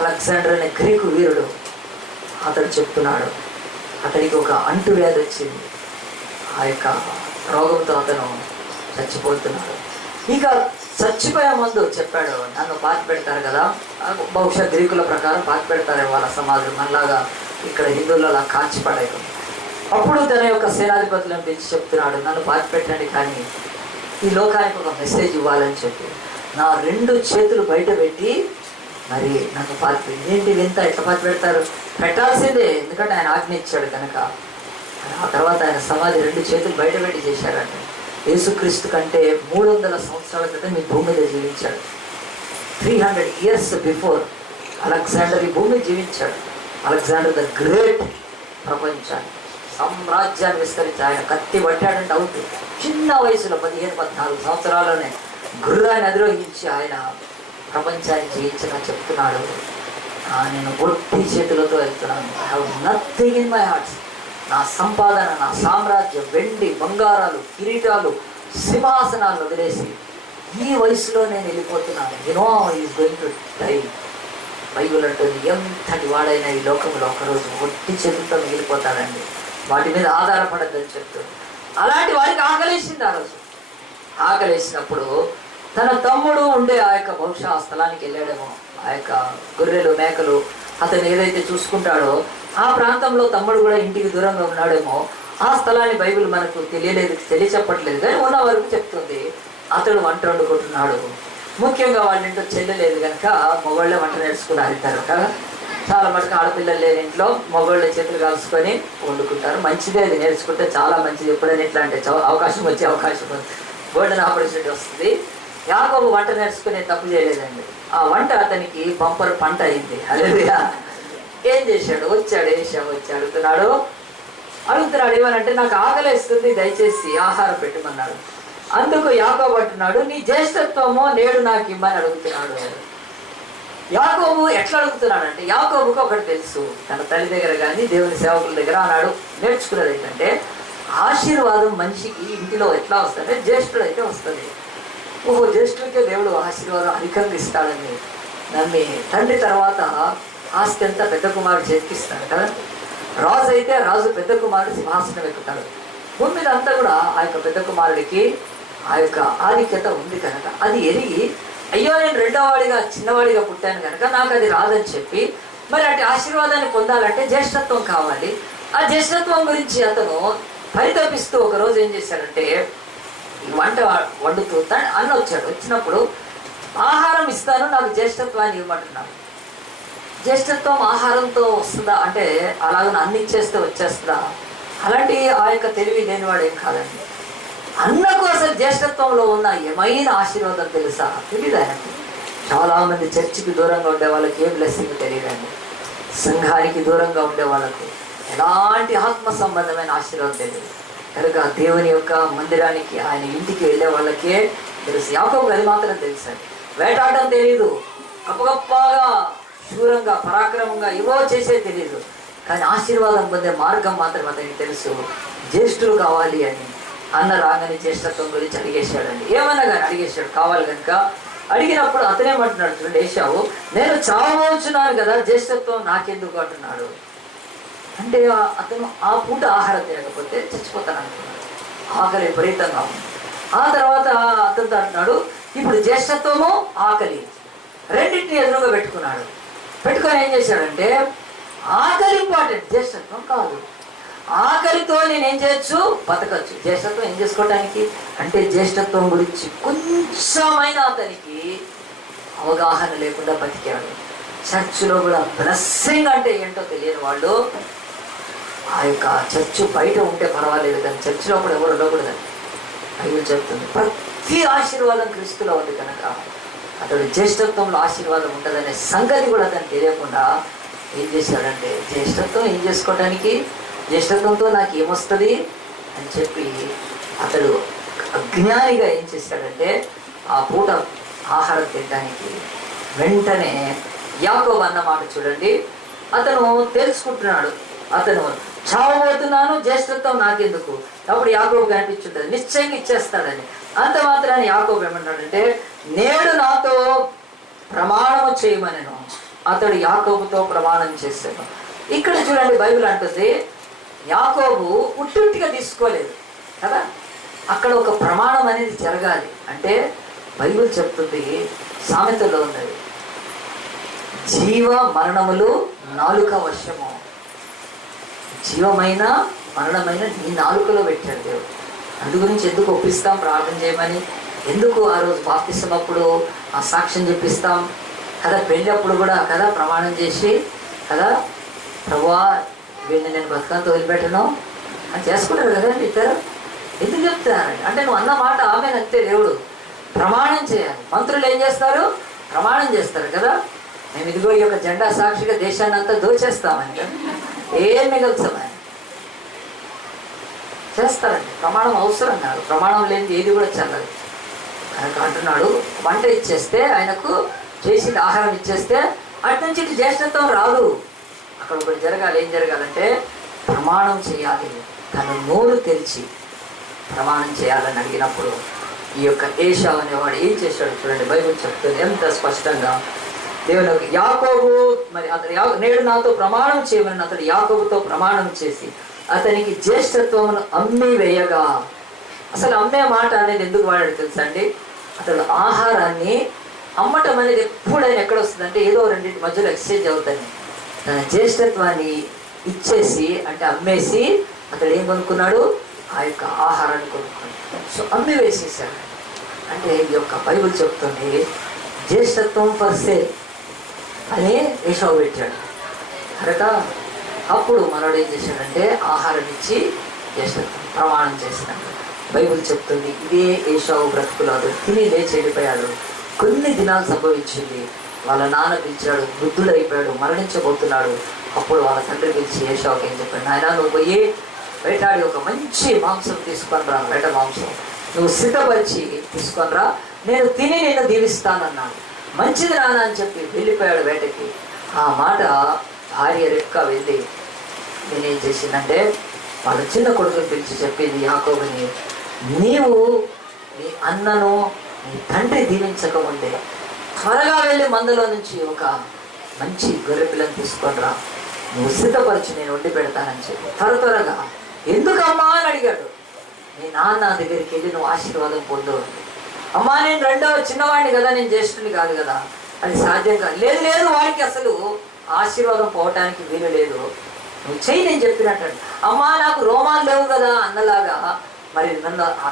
Alexander అనే Greek వీరుడు అతడు చెప్తున్నాడు, అతనికి ఒక అంటువ్యాధి వచ్చింది. ఆ యొక్క రోగంతో అతను చచ్చిపోతున్నాడు. ఇక చచ్చిపోయే ముందు చెప్పాడు, నన్ను పాతి పెడతారు కదా, బహుశా గ్రీకుల ప్రకారం పాతి పెడతారు వాళ్ళ సమాధులు, మనలాగా ఇక్కడ హిందువులలో కాల్చిపడేయడం. అప్పుడు తన యొక్క సేనాధిపతులను పిలిచి చెప్తున్నాడు, నన్ను పాతి పెట్టండి, కానీ ఈ లోకానికి ఒక మెసేజ్ ఇవ్వాలని చెప్పి నా 2 చేతులు బయట పెట్టి మరి నన్ను పాతి. ఏంటి వింత, ఎట్లా పాతి పెడతారు? పెట్టాల్సిందే, ఎందుకంటే ఆయన ఆజ్ఞ ఇచ్చాడు కనుక. ఆ తర్వాత ఆయన సమాధి 2 చేతులు బయట పెట్టి చేశాడంటే యేసుక్రీస్తు కంటే 300 సంవత్సరాల క్రితం ఈ భూమి మీద జీవించాడు. 300 years బిఫోర్ అలెగ్జాండర్ ఈ భూమి జీవించాడు. అలెగ్జాండర్ ద గ్రేట్ ప్రపంచాన్ని, సామ్రాజ్యాన్ని విస్తరించి ఆయన కత్తి పట్టాడంటే అవుతుంది. చిన్న వయసులో 15-14 సంవత్సరాల్లోనే గుర్రాన్ని అధిరోహించి ఆయన ప్రపంచాన్ని జయించిన చెప్తున్నాడు, నేను ఒట్టి చేతులతో వెళ్తున్నాను. I have nothing in my hearts. నా సంపాదన, నా సామ్రాజ్యం, వెండి బంగారాలు, కిరీటాలు, సింహాసనాలు వదిలేసి ఈ వయసులో నేను వెళ్ళిపోతున్నాను. You know is going to die. Bible అంటుంది, ఎంతటి వాడైనా ఈ లోకంలో ఒకరోజు ఒట్టి చేతులతో మిగిలిపోతాడండి, వాటి మీద ఆధారపడద్దని చెప్తుంది. అలాంటి వాడికి ఆకలేసింది. ఆ రోజు ఆకలేసినప్పుడు తన తమ్ముడు ఉండే ఆ యొక్క బహుశా ఆ స్థలానికి వెళ్ళాడేమో. ఆ యొక్క గొర్రెలు మేకలు అతను ఏదైతే చూసుకుంటాడో ఆ ప్రాంతంలో తమ్ముడు కూడా ఇంటికి దూరంగా ఉన్నాడేమో. ఆ స్థలాన్ని బైబిల్ మనకు తెలియచెప్పట్లేదు, కానీ ఉన్న వరకు చెప్తుంది. అతడు వంట వండుకుంటున్నాడు. ముఖ్యంగా వాళ్ళ ఇంట్లో చెల్లెలేదు కనుక మగవాళ్ళే వంట నేర్చుకున్నారు కదా. చాలా మటుకు ఆడపిల్లలు లేని ఇంట్లో మగవాళ్ళ చేతులు కాల్చుకొని వండుకుంటారు. మంచిదే, అది నేర్చుకుంటే చాలా మంచిది. ఎప్పుడైనా ఇట్లాంటి అవకాశం వచ్చే అవకాశం గోల్డెన్ ఆపర్చునిటీ వస్తుంది. యాకోబు వంట నేర్చుకునే తప్పు చేయలేదండి. ఆ వంట అతనికి పంపర్ పంట అయింది. హల్లెలూయా. ఏం చేశాడు? వచ్చాడు, ఏషావు వచ్చి అడుగుతున్నాడు ఏమనంటే, నాకు ఆకలేస్తుంది, దయచేసి ఆహారం పెట్టమన్నాడు. అందుకు యాకోబు అంటున్నాడు, నీ జ్యేష్ఠత్వమో నేడు నాకు ఇమ్మని అడుగుతున్నాడు. యాకోబు ఎట్లా అడుగుతున్నాడంటే, యాకోబుకు ఒకటి తెలుసు, తన తల్లి దగ్గర కానీ దేవుని సేవకుల దగ్గర అన్నాడు నేర్చుకున్నది ఏంటంటే, ఆశీర్వాదం మనిషికి ఇంటిలో ఎట్లా వస్తుందంటే జ్యేష్ఠుడు అయితే వస్తుంది. ఓహో, జ్యేష్ఠుడికే దేవుడు ఆశీర్వాదం అధికంగా ఇస్తాడని నమ్మి తండ్రి తర్వాత ఆస్తి అంతా పెద్ద కుమారుడు చేతికిస్తాడు కదా. రాజు అయితే రాజు పెద్ద కుమారుడు సింహాసనం ఎక్కుతాడు. భూమి మీద అంతా కూడా ఆ యొక్క పెద్ద కుమారుడికి ఆ యొక్క ఆధిక్యత ఉంది కనుక అది ఎరిగి, అయ్యో నేను 2వ వాడిగా చిన్నవాడిగా పుట్టాను కనుక నాకు అది రాదని చెప్పి, మరి అటు ఆశీర్వాదాన్ని పొందాలంటే జ్యేష్ఠత్వం కావాలి. ఆ జ్యేష్ఠత్వం గురించి అతను పరితపిస్తూ ఒకరోజు ఏం చేశాడంటే, వంట వండుతూ అన్న వచ్చాడు. వచ్చినప్పుడు ఆహారం ఇస్తాను, నాకు జ్యేష్ఠత్వాన్ని ఇవ్వమంటున్నాడు. జ్యేష్ఠత్వం ఆహారంతో వస్తుందా అంటే, అలాగ అన్ని ఇచ్చేస్తే వచ్చేస్తుందా? అలాంటి ఆ యొక్క తెలివి లేనివాడు ఏం కాదండి. అన్నకు అసలు జ్యేష్ఠత్వంలో ఉన్న ఏమైనా ఆశీర్వాదం తెలుసా? తెలియదు ఆయనకు. చాలామంది చర్చికి దూరంగా ఉండే వాళ్ళకి ఏ బ్లెస్సింగ్ తెలియదండి. సంఘానికి దూరంగా ఉండే వాళ్ళకు ఎలాంటి ఆత్మ సంబంధమైన ఆశీర్వాదం తెలియదు కనుక దేవుని యొక్క మందిరానికి, ఆయన ఇంటికి వెళ్ళే వాళ్ళకే తెలుసు. యాకోబుకు అది మాత్రం తెలుసు. వేటాడడం తెలియదు, గొప్పగా శూరంగా పరాక్రమంగా ఏవో చేసేది తెలియదు, కానీ ఆశీర్వాదం పొందే మార్గం మాత్రం అతనికి తెలుసు. జ్యేష్ఠులు కావాలి అని అన్న రాగానే జ్యేష్ఠత్వం గురించి అడిగేశాడండి. ఏమన్నా కానీ అడిగేశాడు, కావాలి కనుక. అడిగినప్పుడు అతనేమంటున్నాడు చూడండి, ఏశావు, నేను చావబోచున్నాను కదా, జ్యేష్ఠత్వం నాకెందుకు అంటున్నాడు. అంటే అతను ఆ పూట ఆహారం తినకపోతే చచ్చిపోతాను అనుకున్నాడు. ఆకలి విపరీతంగా ఉంది. ఆ తర్వాత అతనితో అంటున్నాడు, ఇప్పుడు జ్యేష్ఠత్వము ఆకలి రెండింటిని ఎదురుగా పెట్టుకున్నాడు. పెట్టుకొని ఏం చేశాడంటే, ఆకలి ఇంపార్టెంట్, జ్యేష్ఠత్వం కాదు. ఆకలితో నేనేం చేయొచ్చు? బతకచ్చు. జ్యేష్ఠత్వం ఏం చేసుకోవడానికి అంటే, జ్యేష్ఠత్వం గురించి కొంచెమైనా అతనికి అవగాహన లేకుండా బతికాడు. చర్చిలో కూడా బ్లెస్సింగ్ అంటే ఏంటో తెలియని వాళ్ళు ఆ యొక్క చర్చ్ బయట ఉంటే పర్వాలేదు, కానీ చర్చిలో కూడా ఎవరు ఉండకూడదని బైబిల్ చెప్తుంది. ప్రతి ఆశీర్వాదం క్రీస్తులో ఉంది కనుక అతడు జ్యేష్ఠత్వంలో ఆశీర్వాదం ఉంటుందనే సంగతి కూడా అతను తెలియకుండా ఏం చేశాడంటే, జ్యేష్ఠత్వం ఏం చేసుకోవడానికి, జ్యేష్ఠత్వంతో నాకు ఏమొస్తుంది అని చెప్పి అతడు అజ్ఞానిగా ఏం చేశాడంటే, ఆ పూట ఆహారం తినడానికి వెంటనే యాకోబు అన్నమాట చూడండి, అతను తెలుసుకుంటున్నాడు, అతను చావబోతున్నాను, జ్యేష్ఠత్వం నాకెందుకు. అప్పుడు యాకోబు కనిపించుంటుంది, నిశ్చయంగా ఇచ్చేస్తాడని. అంత మాత్రాన్ని యాకోబు ఏమన్నాడంటే, నేడు నాతో ప్రమాణము చేయమనెను. అతడు యాకోబుతో ప్రమాణం చేశాడు. ఇక్కడ చూడండి, బైబిల్ అంటుంది యాకోబు ఉట్టిగా తీసుకోలేదు కదా, అక్కడ ఒక ప్రమాణం అనేది జరగాలి. అంటే బైబిల్ చెప్తుంది, సామెతలో ఉన్నది, జీవ మరణములు నాలుక వశము. జీవమైన మరణమైన నీ నాలుకలో పెట్టాడు దేవుడు. అందు గురించి ఎందుకు ఒప్పిస్తాం ప్రార్థన చేయమని, ఎందుకు ఆ రోజు బాప్తిసం అప్పుడు ఆ సాక్ష్యం చెప్పిస్తాం కదా, పెళ్ళప్పుడు కూడా కదా ప్రమాణం చేసి కదా, ప్రభువా వీళ్ళని నేను బతుకంతా వదిలిపెట్టను అని చేసుకుంటారు కదా ఇద్దరు. ఎందుకు చెప్తానండి అంటే, నువ్వు అన్న మాట ఆమె అంతే, దేవుడు ప్రమాణం చేయాలి. మంత్రులు ఏం చేస్తారు? ప్రమాణం చేస్తారు కదా, మేము ఇదిగో ఈ యొక్క జెండా సాక్షిగా దేశాన్ని అంతా దోచేస్తామని కదా, ఏం మిగల్చమని చేస్తారండి. ప్రమాణం అవసరం కాదు, ప్రమాణం లేనిది ఏది కూడా చల్లదు. కనుక అంటున్నాడు, వంట ఇచ్చేస్తే, ఆయనకు చేసిన ఆహారం ఇచ్చేస్తే అటు నుంచి ఇటు జ్యేష్ఠత్వం రాదు. అక్కడ ఒకటి జరగాలి. ఏం జరగాలంటే ప్రమాణం చేయాలి. తన నోరు తెరిచి ప్రమాణం చేయాలని అడిగినప్పుడు ఈ యొక్క ఏషావు అనేవాడు ఏం చేశాడు చూడండి, బైబిల్ చెప్తుంది ఎంత స్పష్టంగా. దేవునికి యాకోబు మరి అతడు నేడు నాతో ప్రమాణం చేయమని అతడు యాకోబుతో ప్రమాణం చేసి అతనికి జ్యేష్ఠత్వమును అమ్మి వేయగా. అసలు అమ్మే మాట అనేది ఎందుకు వాడాడు తెలుసా అండి? అతడు ఆహారాన్ని అమ్మటం అనేది ఎప్పుడైనా ఎక్కడ వస్తుందంటే ఏదో రెండింటి మధ్యలో ఎక్స్చేంజ్ అవుతుంది. తన జ్యేష్ఠత్వాన్ని ఇచ్చేసి అంటే అమ్మేసి అతడు ఏం కొనుక్కున్నాడు? ఆ యొక్క ఆహారాన్ని కొనుక్కున్నాడు. సో అమ్మి వేసేసాడు. అంటే ఈ యొక్క బైబిల్ చెప్తుంది జ్యేష్ఠత్వం ఫర్ సేల్ అని ఏషావు పెట్టాడు కనుక అప్పుడు మనోడు ఏం చేశాడంటే ఆహారం ఇచ్చి జ్యేష్ఠత్వం ప్రమాణం చేసినాడు. బైబిల్ చెప్తుంది ఇదే ఏషావు బ్రతుకులాడు, తిని లేచి వెళ్ళిపోయాడు. కొన్ని దినాలు సంభవించింది, వాళ్ళ నాన్న పిలిచాడు, వృద్ధుడైపోయాడు, మరణించబోతున్నాడు. అప్పుడు వాళ్ళ తండ్రి పిలిచి ఏషావుకి ఏం చెప్పాడు, నాయన నువ్వు పోయి వేటాడి ఒక మంచి మాంసం తీసుకొని రా, వేట మాంసం నువ్వు సిద్ధపరిచి తీసుకొని రా, నేను తిని నేను దీవిస్తానన్నాడు. మంచిది నాన్న అని చెప్పి వెళ్ళిపోయాడు వేటకి. ఆ మాట భార్య రెక్క వెళ్ళి నేనేం చేసిందంటే వాళ్ళ చిన్న కొడుకుని పిలిచి చెప్పింది యాకోబుని, నీవు నీ అన్నను నీ తండ్రి దీవించకముందే త్వరగా వెళ్ళి మందలో నుంచి ఒక మంచి గొర్రె పిల్లని తీసుకొని రా, నువ్వు సిద్ధపరిచి నేను వండి పెడతానని చెప్పి త్వరగా. ఎందుకమ్మా అని అడిగాడు. నీ నాన్న దగ్గరికి వెళ్ళి నువ్వు ఆశీర్వాదం పొందు. అమ్మా నేను రెండవ చిన్నవాడిని కదా, నేను జ్యేష్ఠుని కాదు కదా, అది సాధ్యం కాదు. లేదు వాడికి అసలు ఆశీర్వాదం పోవటానికి వీలు లేదు, నువ్వు చెయ్యి నేను చెప్పినట్టు. అమ్మా నాకు రోమాలు లేవు కదా అన్నలాగా, మరి నన్ను ఆ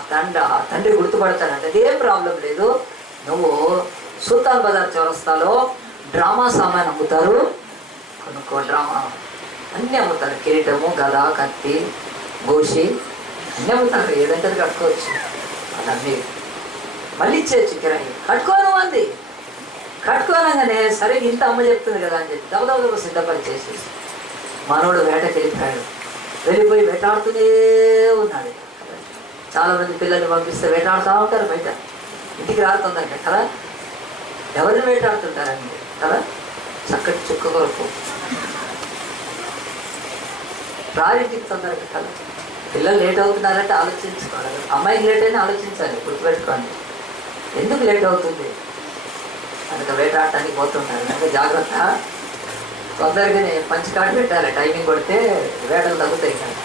తండ్రి గుర్తుపడతానంటే అదేం ప్రాబ్లం లేదు, నువ్వు సుల్తాన్ బజార్ చౌరస్తాలో డ్రామా సామాన్ అమ్ముతారు, కొనుక్కో. డ్రామా అన్నీ అమ్ముతారు, కిరీటము గద కత్తి గోషి అన్నీ అమ్ముతారు, ఏదంటే కట్టుకోవచ్చు. అదన్నీ మళ్ళీ ఇచ్చేయచ్చు కిరాయి, కట్టుకోను అంది. కట్టుకోనగానే సరే ఇంత అమ్మ చెప్తుంది కదా అని చెప్పి దబదబ సిద్ధపరిచేసి మనోడు వేటకి వెళ్ళిపోయాడు. వెళ్ళిపోయి వేటాడుతూనే ఉన్నాడు. చాలామంది పిల్లల్ని పంపిస్తే వేటాడుతూ ఉంటారు, బయట ఇంటికి రాడుతుందంటే కదా, ఎవరిని వేటాడుతుంటారండి కదా, చక్కటి చుక్క కొరకు రారింటికి తొందరగా కదా. పిల్లలు లేట్ అవుతున్నారంటే ఆలోచించుకోవాలి, అమ్మాయికి లేట్ అయినా ఆలోచించాలి, గుర్తుపెట్టుకోండి. ఎందుకు లేట్ అవుతుంది కనుక వేటాడటానికి పోతుంటారు కనుక జాగ్రత్త. తొందరగానే పంచికాటు పెట్టాలి, టైమింగ్ కొడితే వేటలు తగ్గుతాయి కదా.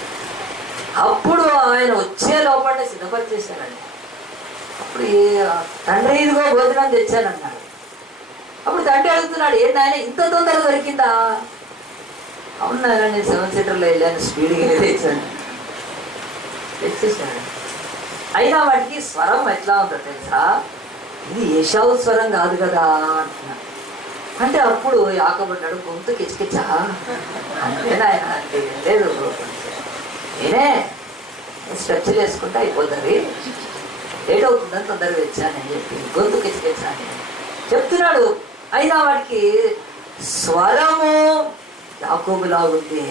అప్పుడు ఆయన వచ్చే లోపలనే సిద్ధపరిచేశానండి. అప్పుడు తండ్రి ఇదిగో భోజనం తెచ్చానన్నాడు. అప్పుడు తండ్రి అడుగుతున్నాడు, ఏంటి ఆయన ఇంత తొందరగా దొరికిందా? అవునా, నేను 7 సీటర్లో వెళ్ళాను, స్పీడ్గా తెచ్చేసాను. అయినా వాటికి స్వరం ఎట్లా ఉందో తెలుసా, ఇది ఏషావు స్వరం కాదు కదా అంటున్నాడు. అంటే అప్పుడు యాకోబు అన్నాడు, గొంతు కిచకిచా అంతేనా ఆయన అంటే లేదు, నేనే స్టెప్స్ వేసుకుంటే అయిపోతుంది, లేట్ అవుతుందని తొందరగా తెచ్చానని చెప్పి గొంతు కిచకిచా అని చెప్తున్నాడు. అయినా వాడికి స్వరము యాకోబులాగుంది.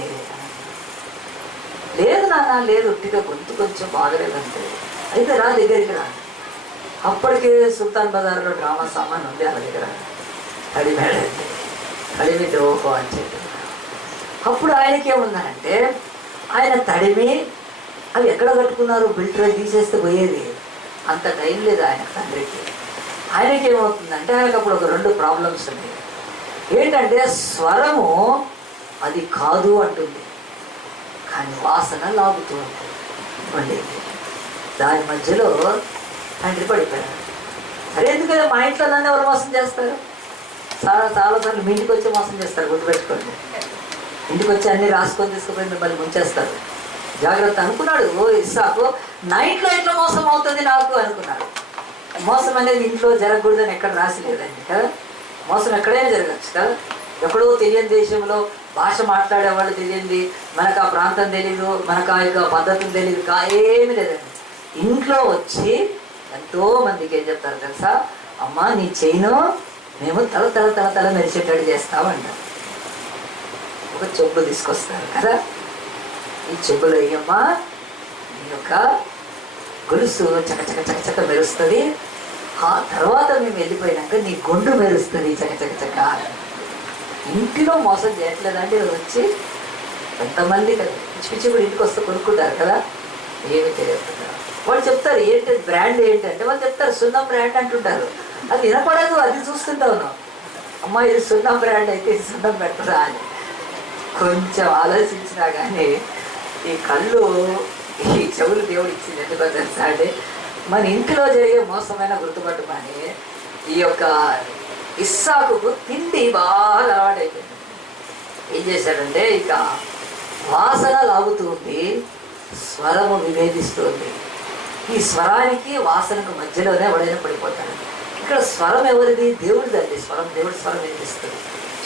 లేదు నాన్న లేదు, ఉట్టిగా గొంతు కొంచెం బాగలేదంటే అయితే రా దగ్గరికి రా. అప్పటికే సుల్తాన్ బజార్లో డ్రామా సామాన్ ఉంది వాళ్ళ దగ్గర, తడిమి ద్రోహో అని చెప్పి. అప్పుడు ఆయనకి ఏముందంటే ఆయన తడిమి అవి ఎక్కడ కట్టుకున్నారు, బిల్టర్ తీసేస్తే పోయేది, అంత టైం లేదు ఆయన తండ్రికి. ఆయనకి ఏమవుతుందంటే ఆయనకు అప్పుడు ఒక 2 ప్రాబ్లమ్స్ ఉన్నాయి. ఏంటంటే స్వరము అది కాదు అంటుంది, కానీ వాసన లాగుతూ ఉంటుంది. దాని మధ్యలో తండ్రి పడిపోయాడు. సరే, ఎందుకంటే మా ఇంట్లో నన్ను ఎవరు మోసం చేస్తారు? చాలాసార్లు మీ ఇంటికి వచ్చి మోసం చేస్తారు, గుర్తుపెట్టుకోండి. ఇంటికి వచ్చి అన్నీ రాసుకొని తీసుకుపోయి మిమ్మల్ని ముంచేస్తారు. జాగ్రత్త అనుకున్నాడు ఇస్సాకు. నా ఇంట్లో ఎట్లా మోసం అవుతుంది నాకు అనుకున్నాడు. మోసం అనేది ఇంట్లో జరగకూడదని ఎక్కడ రాసి లేదండి కదా. మోసం ఎక్కడైనా జరగచ్చు కదా. ఎక్కడో తెలియని దేశంలో భాష మాట్లాడేవాళ్ళు తెలియంది, మనకు ఆ ప్రాంతం తెలీదు, మనకు ఆ యొక్క పద్ధతులు తెలియదు, ఏమీ లేదండి. ఇంట్లో వచ్చి ఎంతో మందికి ఏం చెప్తారు తెలుసా? అమ్మ నీ చైను మేము తల తల తల తల మెరిసేటట్టు చేస్తామంట. ఒక చెంబు తీసుకొస్తారు కదా, ఈ చెంబులో అయ్యమ్మా నీ యొక్క గొలుసు చకచక చకచక మెరుస్తుంది, ఆ తర్వాత మేము వెళ్ళిపోయినాక నీ గుండు మెరుస్తుంది చకచక. ఇంటిలో మోసం చేయట్లేదండి. వచ్చి ఎంతమంది కదా పిచ్చి పిచ్చి కూడా ఇంటికి వస్తే కొనుక్కుంటారు కదా, ఏమి తెలియదు. వాళ్ళు చెప్తారు ఏంటి బ్రాండ్ ఏంటంటే, వాళ్ళు చెప్తారు సున్నం బ్రాండ్ అంటుంటారు. అది వినపడదు, అది చూస్తుంటాను. అమ్మ ఇది సున్నం బ్రాండ్ అయితే ఇది సున్నం పెట్టరా అని కొంచెం ఆలోచించినా కానీ ఈ కళ్ళు ఈ చెవులు దేవుడు ఇచ్చింది. ఎందుకో తెలుసా అంటే, మన ఇంట్లో జరిగే మోసమైన గుర్తుపట్టమని ఈ యొక్క ఇస్సాకుకు తిండి బాగా అలవాటైపోయింది. ఏం చేశాడంటే, ఇక వాసన లాగుతుంది, స్వరము విభేదిస్తుంది. ఈ స్వరానికి వాసనకు మధ్యలోనే ఎవడైనా పడిపోతాడు. ఇక్కడ స్వరం ఎవరిది? దేవుడిదండి. స్వరం దేవుడి స్వరం వినిపిస్తుంది.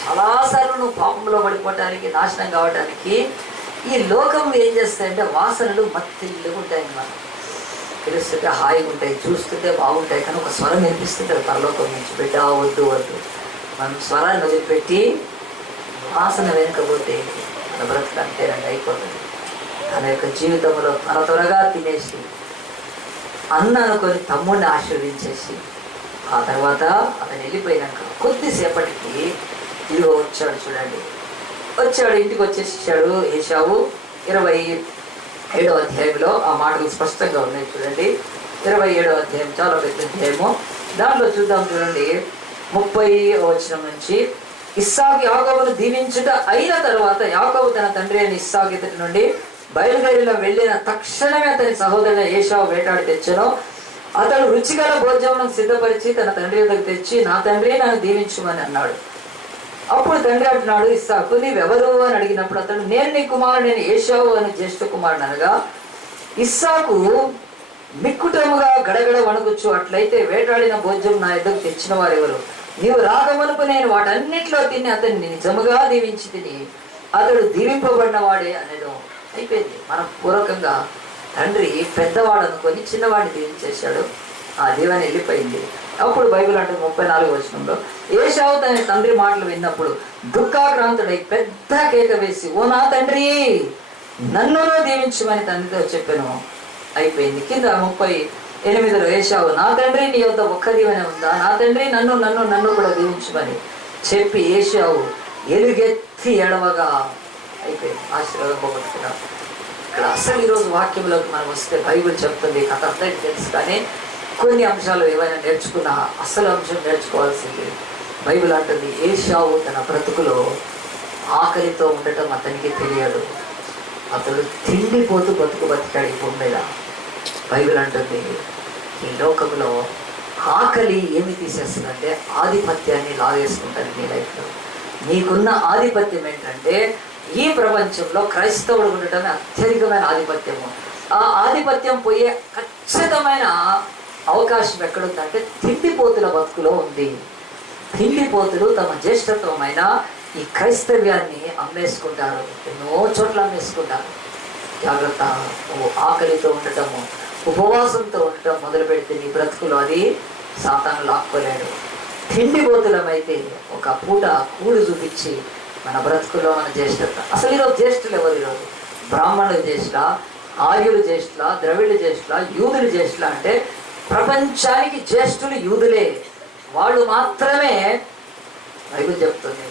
చాలాసార్లు నువ్వు పాపంలో పడిపోవటానికి, నాశనం కావడానికి ఈ లోకం ఏం చేస్తాయంటే వాసనలు మత్తిల్లుగా ఉంటాయి అన్నమాట. పిలుస్తుంటే హాయిగా ఉంటాయి, చూస్తుంటే బాగుంటాయి, కానీ ఒక స్వరం వినిపిస్తుంటారు పరలోకం నుంచి, బిడ్డ వద్దు వద్దు. మనం స్వరాన్ని వదిలిపెట్టి వాసన వెనుకపోతే మన బ్రతుకు అంతేనండి అయిపోతుంది. తన యొక్క జీవితంలో తన త్వరగా తినేసి అన్న అనుకొని తమ్ముడిని ఆశీర్వదించేసి ఆ తర్వాత అతను వెళ్ళిపోయినాక కొద్దిసేపటికి ఇదిగో వచ్చాడు. చూడండి, వచ్చాడు, ఇంటికి వచ్చేసాడు. ఏశావు 27వ అధ్యాయంలో ఆ మాటలు స్పష్టంగా ఉన్నాయి. చూడండి, 27వ అధ్యాయం చాలా పెద్ద అధ్యాయము. దాంట్లో చూద్దాం. చూడండి, 30వ వచనం నుంచి, ఇస్సాకు యాకోబును దీవించుట అయిన తర్వాత యాకోబు తన తండ్రి అయిన ఇస్సాకు ఎదుటి నుండి బయలుదేరిలో వెళ్ళిన తక్షణమే అతని సహోదరుని ఏశావు వేటాడి తెచ్చెను. అతడు రుచిగల భోజనం సిద్ధపరిచి తన తండ్రి వద్దకు తెచ్చి, నా తండ్రి నన్ను దీవించుమని అన్నాడు. అప్పుడు తండ్రి అంటున్నాడు, ఇస్సాకు నీవెవరు అని అడిగినప్పుడు అతడు, నేను నీ కుమారుడైన ఏశావు అని జ్యేష్ఠ కుమారుడు అనగా, ఇస్సాకు మిక్కుటముగా గడగడ వణుకుచ్చు, అట్లయితే వేటాడిన భోజనం నా ఎద్దకు తెచ్చిన వారు ఎవరు? నీవు రాకమనుపు నేను వాటన్నిటిలో తిని అతన్ని నిజముగా దీవించి తిని అతడు దీవింపబడిన వాడే అనేది అయిపోయింది. మనం పూర్వకంగా తండ్రి పెద్దవాడు అనుకొని చిన్నవాడిని దీవించేశాడు. ఆ దీవెన వెళ్ళిపోయింది. అప్పుడు బైబిల్ అంటే 34వ వచనంలో, ఏశావు తన తండ్రి మాటలు విన్నప్పుడు దుఃఖాక్రాంతుడై పెద్ద కేక వేసి, ఓ నా తండ్రి నన్ను దీవించమని తండ్రితో చెప్పాను. అయిపోయింది. కింద 38లో ఏశావు, నా తండ్రి నీ యొద్ద ఒక్క దీవెన ఉందా? నా తండ్రి నన్ను నన్ను నన్ను కూడా దీవించమని చెప్పి ఏశావు ఎలుగెత్తి ఎడవగా అయిపోయింది. ఆశీర్వాదం పోగొట్టుకున్నాడు. ఇక్కడ అసలు ఈరోజు వాక్యంలోకి మనం వస్తే బైబిల్ చెప్తుంది, కథ అందరికీ తెలుసు, కానీ కొన్ని అంశాలు ఏవైనా నేర్చుకున్నా అసలు అంశం నేర్చుకోవాల్సింది. బైబిల్ అంటుంది, ఏశావు తన బ్రతుకులో ఆకలితో ఉండటం అతనికి తెలియదు. అతడు తిండిపోతూ బతికాడు ఈ భూమి మీద. బైబిల్ అంటుంది, ఈ లోకంలో ఆకలి ఏమి తీసేస్తుందంటే ఆధిపత్యాన్ని లాగేసుకుంటుంది నీ లైఫ్లో. నీకున్న ఆధిపత్యం ఏంటంటే ఈ ప్రపంచంలో క్రైస్తవుడు ఉండటమే అత్యధికమైన ఆధిపత్యము. ఆ ఆధిపత్యం పోయే ఖచ్చితమైన అవకాశం ఎక్కడుందంటే తిండిపోతుల బతుకులో ఉంది. తిండిపోతులు తమ జ్యేష్ఠత్వమైన ఈ క్రైస్తవ్యాన్ని అమ్మేసుకుంటారు, ఎన్నో చోట్ల అమ్మేసుకుంటారు. జాగ్రత్త. నువ్వు ఆకలితో ఉండటము, ఉపవాసంతో ఉండటం మొదలు పెడితే నీ బ్రతుకులో అది సాతాను లాక్కోలేడు. తిండిపోతులమైతే ఒక పూట కూడు చూపించి మన బ్రతుకులో మన జ్యేష్ఠత. అసలు ఈరోజు జ్యేష్ఠులు ఎవరు? ఈరోజు బ్రాహ్మణులు జ్యేష్ఠ, ఆర్యులు జ్యేష్ఠ, ద్రవిడులు జ్యేష్ఠ, యూదులు జ్యేష్ఠ. అంటే ప్రపంచానికి జ్యేష్ఠులు యూదులే. వాళ్ళు మాత్రమే బైబిల్ చెప్తుంది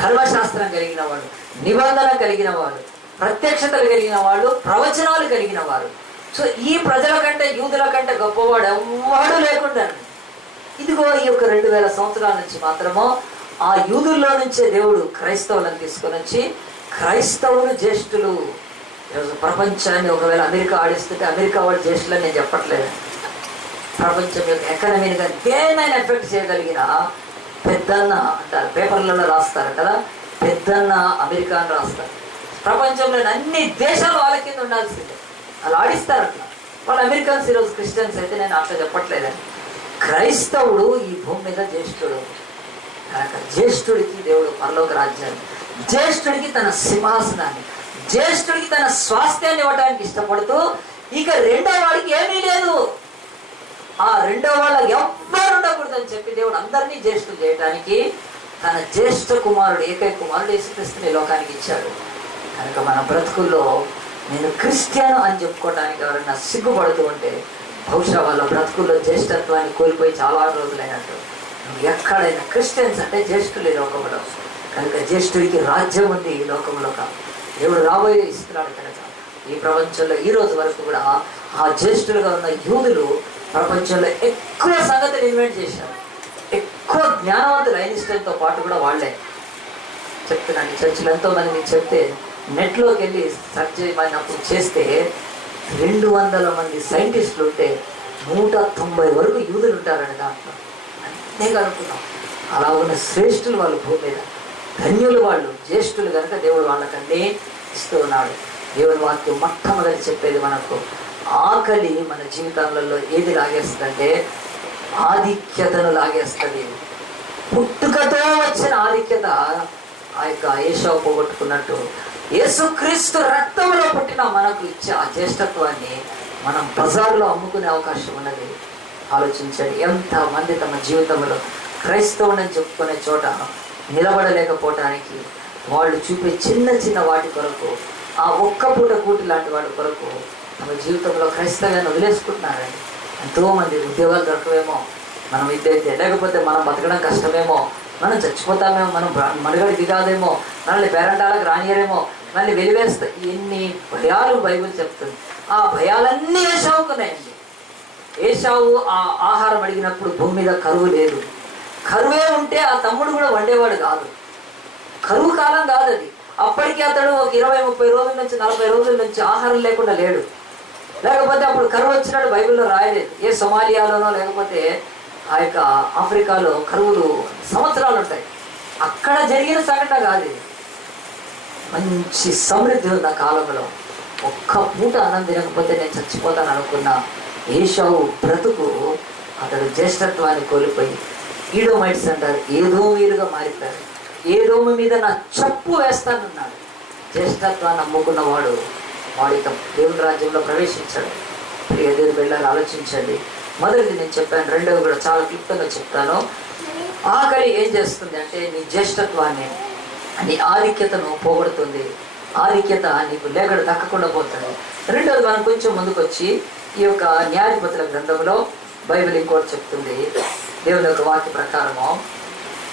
ధర్మశాస్త్రం కలిగిన వాళ్ళు, నిబంధన కలిగిన వాళ్ళు, ప్రత్యక్షతలు కలిగిన వాళ్ళు, ప్రవచనాలు కలిగిన వారు. సో ఈ ప్రజల కంటే యూదుల కంటే గొప్పవాడు ఎవ్వడు లేకుండా, ఇదిగో ఈ యొక్క 2000 సంవత్సరాల నుంచి మాత్రము ఆ యూదుల్లో నుంచే దేవుడు క్రైస్తవులను తీసుకొని వచ్చి క్రైస్తవులు జ్యేష్ఠులు. ఈరోజు ప్రపంచాన్ని ఒకవేళ అమెరికా ఆడిస్తుంటే అమెరికా వాళ్ళు జ్యేష్ఠులని నేను చెప్పట్లేదు. ప్రపంచం యొక్క ఎకానమీని కానీ దేనైనా ఎఫెక్ట్ చేయగలిగిన పెద్దన్న అంటారు, పేపర్లలో రాస్తారు కదా, పెద్దన్న అమెరికా అని రాస్తారు. ప్రపంచంలోని అన్ని దేశాలు వాళ్ళ కింద ఉండాల్సిందే, వాళ్ళు ఆడిస్తారు అట్లా. వాళ్ళు అమెరికన్స్ ఈరోజు క్రిస్టియన్స్ అయితే నేను అట్లా చెప్పట్లేదని. క్రైస్తవుడు ఈ భూమి మీద జ్యేష్ఠుడు కనుక జ్యేష్ఠుడికి దేవుడు పరలోక రాజ్యాన్ని, జ్యేష్ఠుడికి తన సింహాసనాన్ని, జ్యేష్ఠుడికి తన స్వాస్థ్యాన్ని ఇవ్వడానికి ఇష్టపడుతూ ఇక రెండో వాడికి ఏమీ లేదు, ఆ రెండో వాళ్ళకి ఎవ్వరు ఉండకూడదని చెప్పి దేవుడు అందరినీ జ్యేష్ఠులు చేయడానికి తన జ్యేష్ఠ కుమారుడు, ఏకైక కుమారుడు యేసుక్రీస్తుని లోకానికి ఇచ్చాడు. కనుక మన బ్రతుకుల్లో నేను క్రిస్టియన్ అని చెప్పుకోవడానికి ఎవరైనా సిగ్గుపడుతూ ఉంటే బహుశా వాళ్ళ బ్రతుకుల్లో జ్యేష్ఠత్వాన్ని కోల్పోయి చాలా రోజులైనట్టు. ఎక్కడైనా క్రిస్టియన్స్ అంటే జ్యేష్ఠులు ఈ లోకంలో. కనుక జ్యేష్ఠుడికి రాజ్యం ఉంది ఈ లోకంలో. దేవుడు రాబోయే ఇస్తున్నాడు. కనుక ఈ ప్రపంచంలో ఈ రోజు వరకు కూడా ఆ జ్యేష్ఠులుగా ఉన్న యూదులు ప్రపంచంలో ఎక్కువ సంగతిని ఇన్వెంట్ చేశారు. ఎక్కువ జ్ఞానవంతులు ఐన్స్టైన్తో పాటు కూడా వాళ్ళే. చెప్తున్నాను, చర్చిలు ఎంతోమంది మీకు చెప్తే నెట్లోకి వెళ్ళి సెర్చ్ చేయమన్నప్పుడు చేస్తే 200 మంది సైంటిస్టులు ఉంటే 190 వరకు యూదులు ఉంటారని దాంట్లో. అన్నీ కనుక్కున్నాం. అలా ఉన్న శ్రేష్ఠులు వాళ్ళు భూమి మీద, ధన్యులు వాళ్ళు, జ్యేష్ఠులు కనుక దేవుడు వాళ్ళకన్నీ ఇస్తూ ఉన్నాడు. దేవుడి వాక్యం మొట్టమొదటి చెప్పేది మనకు ఆకలి మన జీవితాలలో ఏది లాగేస్తుందంటే ఆధిక్యతను లాగేస్తుంది. పుట్టుకతో వచ్చిన ఆధిక్యత ఆ యొక్క ఏషావు పోగొట్టుకున్నట్టు యేసుక్రీస్తు రక్తంలో పుట్టిన మనకు ఇచ్చే ఆ జ్యేష్ఠత్వాన్ని మనం బజార్లో అమ్ముకునే అవకాశం ఉన్నది. ఆలోచించండి, ఎంతమంది తమ జీవితంలో క్రైస్తవుని చెప్పుకునే చోట నిలబడలేకపోవటానికి వాళ్ళు చూపే చిన్న చిన్న వాటి కొరకు, ఆ ఒక్క పూట కూటి లాంటి వాటి కొరకు తమ జీవితంలో క్రైస్తవ్యాన్ని వదిలేసుకుంటున్నారండి. ఎంతోమంది ఉద్యోగాలు దొరకవేమో, మనం ఇద్దైతే లేకపోతే మనం బతకడం కష్టమేమో, మనం చచ్చిపోతామేమో, మనం మనుగడ దిగాదేమో, మనల్ని పేరంటాలకు రానియరేమో, మళ్ళీ వెలివేస్తాయి. ఎన్ని భయాలు బైబిల్ చెప్తుంది. ఆ భయాలన్నీ ఏషావుకున్నాయండి. ఏషావు ఆ ఆహారం అడిగినప్పుడు భూమి మీద కరువు లేదు. కరువే ఉంటే ఆ తమ్ముడు కూడా వండేవాడు కాదు. కరువు కాలం కాదు అది. అప్పటికి అతడు ఒక 20-30 రోజుల నుంచి 40 రోజుల నుంచి ఆహారం లేకుండా లేడు. లేకపోతే అప్పుడు కరువు వచ్చినట్టు బైబిల్లో రాయలేదు. ఏ సొమాలియాలోనో లేకపోతే ఆ యొక్క ఆఫ్రికాలో కరువులు సంవత్సరాలు ఉంటాయి. అక్కడ జరిగిన సంఘటన కాదు ఇది. మంచి సమృద్ధి ఉన్న కాలంలో ఒక్క పూట అన్నం తినకపోతే నేను చచ్చిపోతాను అనుకున్న ఏషావు బ్రతుకు అతడు జ్యేష్ఠత్వాన్ని కోల్పోయి ఈడోమైట్స్ అంటారు, ఏదోమీలుగా మారిపోయారు. ఏదోమి మీద నా చెప్పు వేస్తానన్నాడు. జ్యేష్ఠత్వాన్ని అమ్ముకున్నవాడు వాడు ఇక దేవుని రాజ్యంలో ప్రవేశించాడు. ఎదురు వెళ్ళాలి. ఆలోచించండి. మొదటిది నేను చెప్పాను, రెండవది కూడా చాలా క్లుప్తంగా చెప్తాను. ఆకలి ఏం చేస్తుంది అంటే నీ జ్యేష్ఠత్వాన్ని, నీ ఆధిక్యతను పోగొడుతుంది. ఆధిక్యత నీకు లేకడ దక్కకుండా పోతుంది. రెండవది మనం కొంచెం ముందుకు వచ్చి ఈ యొక్క న్యాయాధిపతుల గ్రంథంలో బైబిల్ ఇంకోటి చెప్తుంది. దేవుని యొక్క వాక్య ప్రకారము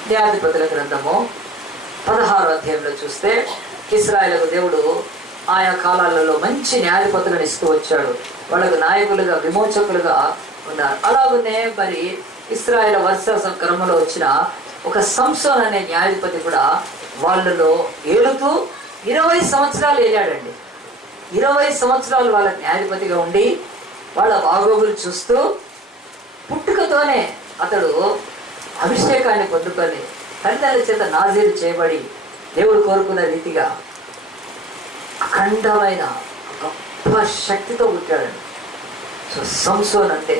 న్యాయాధిపతుల గ్రంథము 16వ అధ్యాయంలో చూస్తే ఇశ్రాయేలుకు దేవుడు ఆయా కాలాలలో మంచి న్యాయాధిపతులను ఇస్తూ వచ్చాడు. వాళ్ళకు నాయకులుగా, విమోచకులుగా ఉన్నారు. అలాగనే మరి ఇశ్రాయేలు వరుస క్రమంలో వచ్చిన ఒక సంసోన్ అనే న్యాయాధిపతి కూడా వాళ్ళలో ఏలుతూ 20 సంవత్సరాలు ఏలాడండి. 20 సంవత్సరాలు వాళ్ళ న్యాయాధిపతిగా ఉండి వాళ్ళ బాగోగులు చూస్తూ పుట్టుకతోనే అతడు అభిషేకాన్ని పొందుకొని తల్లిదండ్రుల చేత నాజీరు చేయబడి దేవుడు కోరుకున్న రీతిగా అఖండమైన గొప్ప శక్తితో పుట్టాడండి. సో సంసోన్ అంటే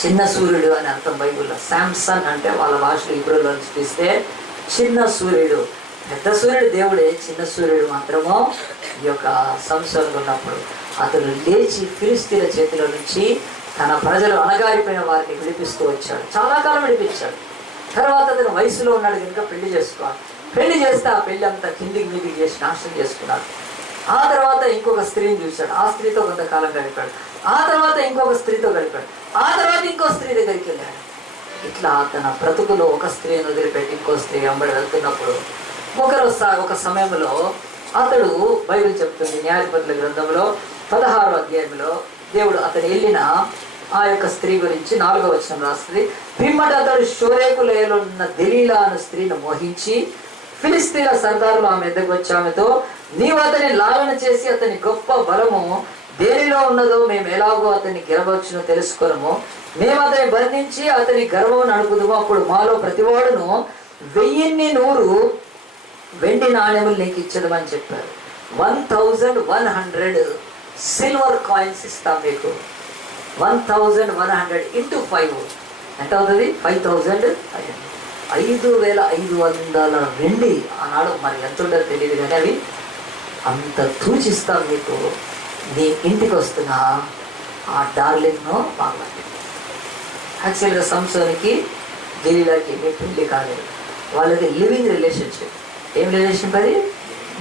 చిన్న సూర్యుడు అని అర్థం బైబిల్లో. శాంసన్ అంటే వాళ్ళ భాషలో ఇబ్రోలో చూపిస్తే చిన్న సూర్యుడు. పెద్ద సూర్యుడు దేవుడే, చిన్న సూర్యుడు మాత్రమో ఈ యొక్క సంసోన్ ఉన్నప్పుడు అతను లేచి ఫిలిస్తీన్ల చేతిలో నుంచి తన ప్రజలు అణగారిపోయిన వారిని విడిపిస్తూ వచ్చాడు. చాలా కాలం విడిపించాడు. తర్వాత అతను వయసులో ఉన్నాడు కనుక పెళ్లి చేసుకోవాలి. పెళ్లి చేస్తే ఆ పెళ్లి అంతా కిందికి మీదికి చేసి నాశనం చేసుకున్నాడు. ఆ తర్వాత ఇంకొక స్త్రీని చూశాడు. ఆ స్త్రీతో కొంతకాలం గడిపాడు. ఆ తర్వాత ఇంకొక స్త్రీతో గడిపాడు. ఆ తర్వాత ఇంకో స్త్రీ దగ్గరికి వెళ్ళాడు. ఇట్లా తన బ్రతుకులో ఒక స్త్రీని వదిలిపెట్టి ఇంకో స్త్రీ వెంబడి వెళ్తున్నప్పుడు ఒక సమయంలో అతడు బైబిల్ చెప్తుంది న్యాయాధిపతుల గ్రంథంలో 16వ అధ్యాయంలో దేవుడు అతను వెళ్ళిన ఆ యొక్క స్త్రీ గురించి 4వ వచనం రాస్తుంది. పిమ్మట అతడు షోరేకు లోయలో ఉన్న దెలీలా అనే స్త్రీని మోహించి ఫిలిస్తీన్ల సర్దారులు ఆమె ఎద్దకు వచ్చి ఆమెతో, నీవు అతని లాలన చేసి అతని గొప్ప బలము దేనిలో ఉన్నదో మేము ఎలాగో అతన్ని గెలవచ్చునో తెలుసుకొనము. మేము అతని బంధించి అతని గర్వం నడుపుదుము. అప్పుడు మాలో ప్రతివాడును 1100 వెండి నాణ్యములు నీకు ఇచ్చదమని చెప్పారు. 1100 సిల్వర్ కాయిన్స్ ఇస్తాం మీకు. 1100 into 5 ఎంత అవుతుంది? 5000. 5500 వెండి. ఆనాడు మరి ఎంత ఉంటుందో తెలియదు కానీ అవి అంత తూచిస్తాం మీకు. నీ ఇంటికి వస్తున్న ఆ డార్లింగ్ను బాగా. యాక్చువల్గా సంసోనికి దెలీలాకి పెళ్లి కాలేదు. వాళ్ళది లివింగ్ రిలేషన్షిప్. ఏం రిలేషన్షిప్ అది?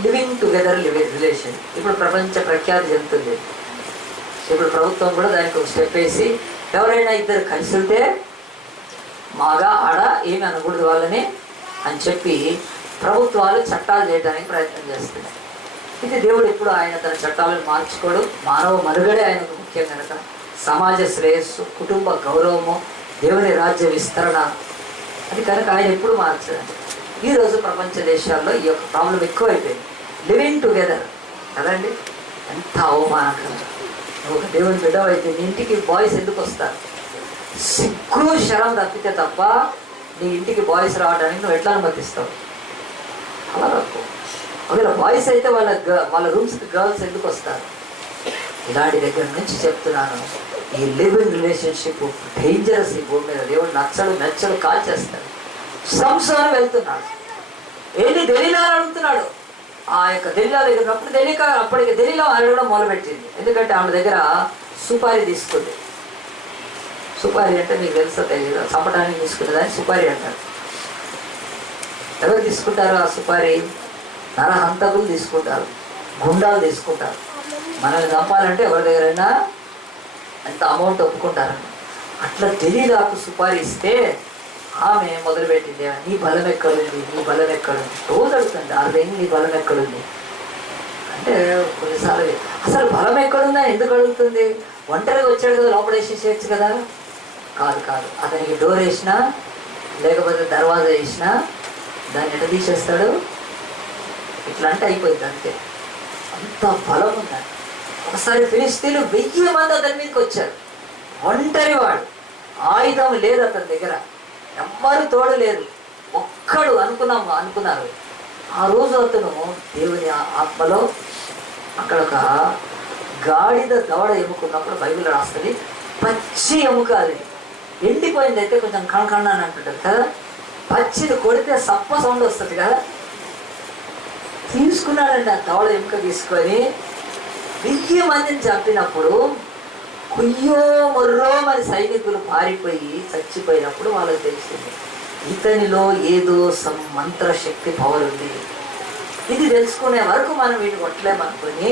Living together relation. ఇప్పుడు ప్రపంచ ప్రఖ్యాతి చెందుతుంది. ఇప్పుడు ప్రభుత్వం కూడా దానికి ఒక స్టెప్ వేసి ఎవరైనా ఇద్దరు కలిసి ఉంటే మాగా ఆడ ఏమి అనకూడదు వాళ్ళని అని చెప్పి ప్రభుత్వాలు చట్టాలు చేయడానికి ప్రయత్నం చేస్తున్నాయి. ఇది దేవుడు ఎప్పుడు ఆయన తన చట్టాలను మార్చుకోడు. మానవ మనుగడే ఆయనకు ముఖ్యం కనుక సమాజ శ్రేయస్సు, కుటుంబ గౌరవము, దేవుని రాజ్య విస్తరణ, అది కనుక ఆయన ఎప్పుడు మార్చడండి. ఈరోజు ప్రపంచ దేశాల్లో ఈ యొక్క ప్రాబ్లం ఎక్కువైపోయింది. లివింగ్ టుగెదర్ కదండి. ఎంత అవమానకరం. నువ్వు ఒక దేవుని బిడ్డవు అయితే నీ ఇంటికి బాయ్స్ ఎందుకు వస్తారు? సిగ్గు శరం తప్పితే తప్ప నీ ఇంటికి బాయ్స్ రావడానికి నువ్వు ఎట్లా అనుమతిస్తావు? అలా తప్పు. ఒకవేళ బాయ్స్ అయితే వాళ్ళ రూమ్స్కి గర్ల్స్ ఎందుకు వస్తారు? ఇలాంటి దగ్గర నుంచి చెప్తున్నాను, ఈ లివింగ్ రిలేషన్షిప్ డేంజరస్. ఈ భూమి మీద దేవుడు నచ్చలు కాల్చేస్తాడు. సంసారం వెళ్తున్నాడు, ఏది దెలీలా అడుగుతున్నాడు. ఆ యొక్క దెలీలా దగ్గర అప్పటికి దెలీలా అడగడం మొదలుపెట్టింది. ఎందుకంటే ఆమె దగ్గర సుపారీ తీసుకుంది. సుపారీ అంటే మీకు తెలుసా తెలియదు? చంపడానికి తీసుకునేదాన్ని సుపారీ అంటారు. ఎవరు తీసుకుంటారు ఆ సుపారీ? నరహంతకులు తీసుకుంటారు, గుండాలు తీసుకుంటారు. మనల్ని చంపాలంటే ఎవరి దగ్గరైనా ఎంత అమౌంట్ ఒప్పుకుంటారు. అట్లా దెలీలాకు సుపారీ ఇస్తే ఆమె మొదలుపెట్టింది, నీ బలం ఎక్కడుంది, నీ బలం ఎక్కడుంది? రోజు అడుగుతుంది, అర్థం నీ బలం ఎక్కడుంది అంటే కొన్నిసార్లు అసలు బలం ఎక్కడుందా ఎందుకు అడుగుతుంది? ఒంటరిగా వచ్చాడు కదా, లోపల వేసేసేయచ్చు కదా. కాదు, అతనికి డోర్ వేసినా లేకపోతే దర్వాజా వేసినా దాన్ని ఎట్లా తీసేస్తాడు? ఇట్లా అంటే అయిపోయింది అంతే. అంత బలం ఉందండి. ఒకసారి ఫిలిస్తీన్లు 1000 మంది అతని మీదకి వచ్చారు. ఒంటరి వాడు, ఆయుధం లేదు అతని దగ్గర, ఎవ్వరు తోడు లేదు, ఒక్కడు అనుకున్నారు. ఆ రోజు అతను దేవుని ఆత్మలో అక్కడ ఒక గాడిద దవడ ఎముకున్నప్పుడు బైబిల్ రాస్తుంది, పచ్చి ఎముక, అది ఎండిపోయింది అయితే కొంచెం కణకణ అని అంటుంటారు కదా, పచ్చిది కొడితే సప్ప సౌండ్ వస్తుంది కదా. తీసుకున్నాడండి ఆ దవడ ఎముక తీసుకొని 1000 మందిని చంపినప్పుడు కుయ్యో మొర్రో మరి సైనికులు పారిపోయి చచ్చిపోయినప్పుడు వాళ్ళకి తెలిసింది ఇతనిలో ఏదో మంత్రశక్తి పవర్ ఉంది. ఇది తెలుసుకునే వరకు మనం వీటిని కొట్టలేమనుకొని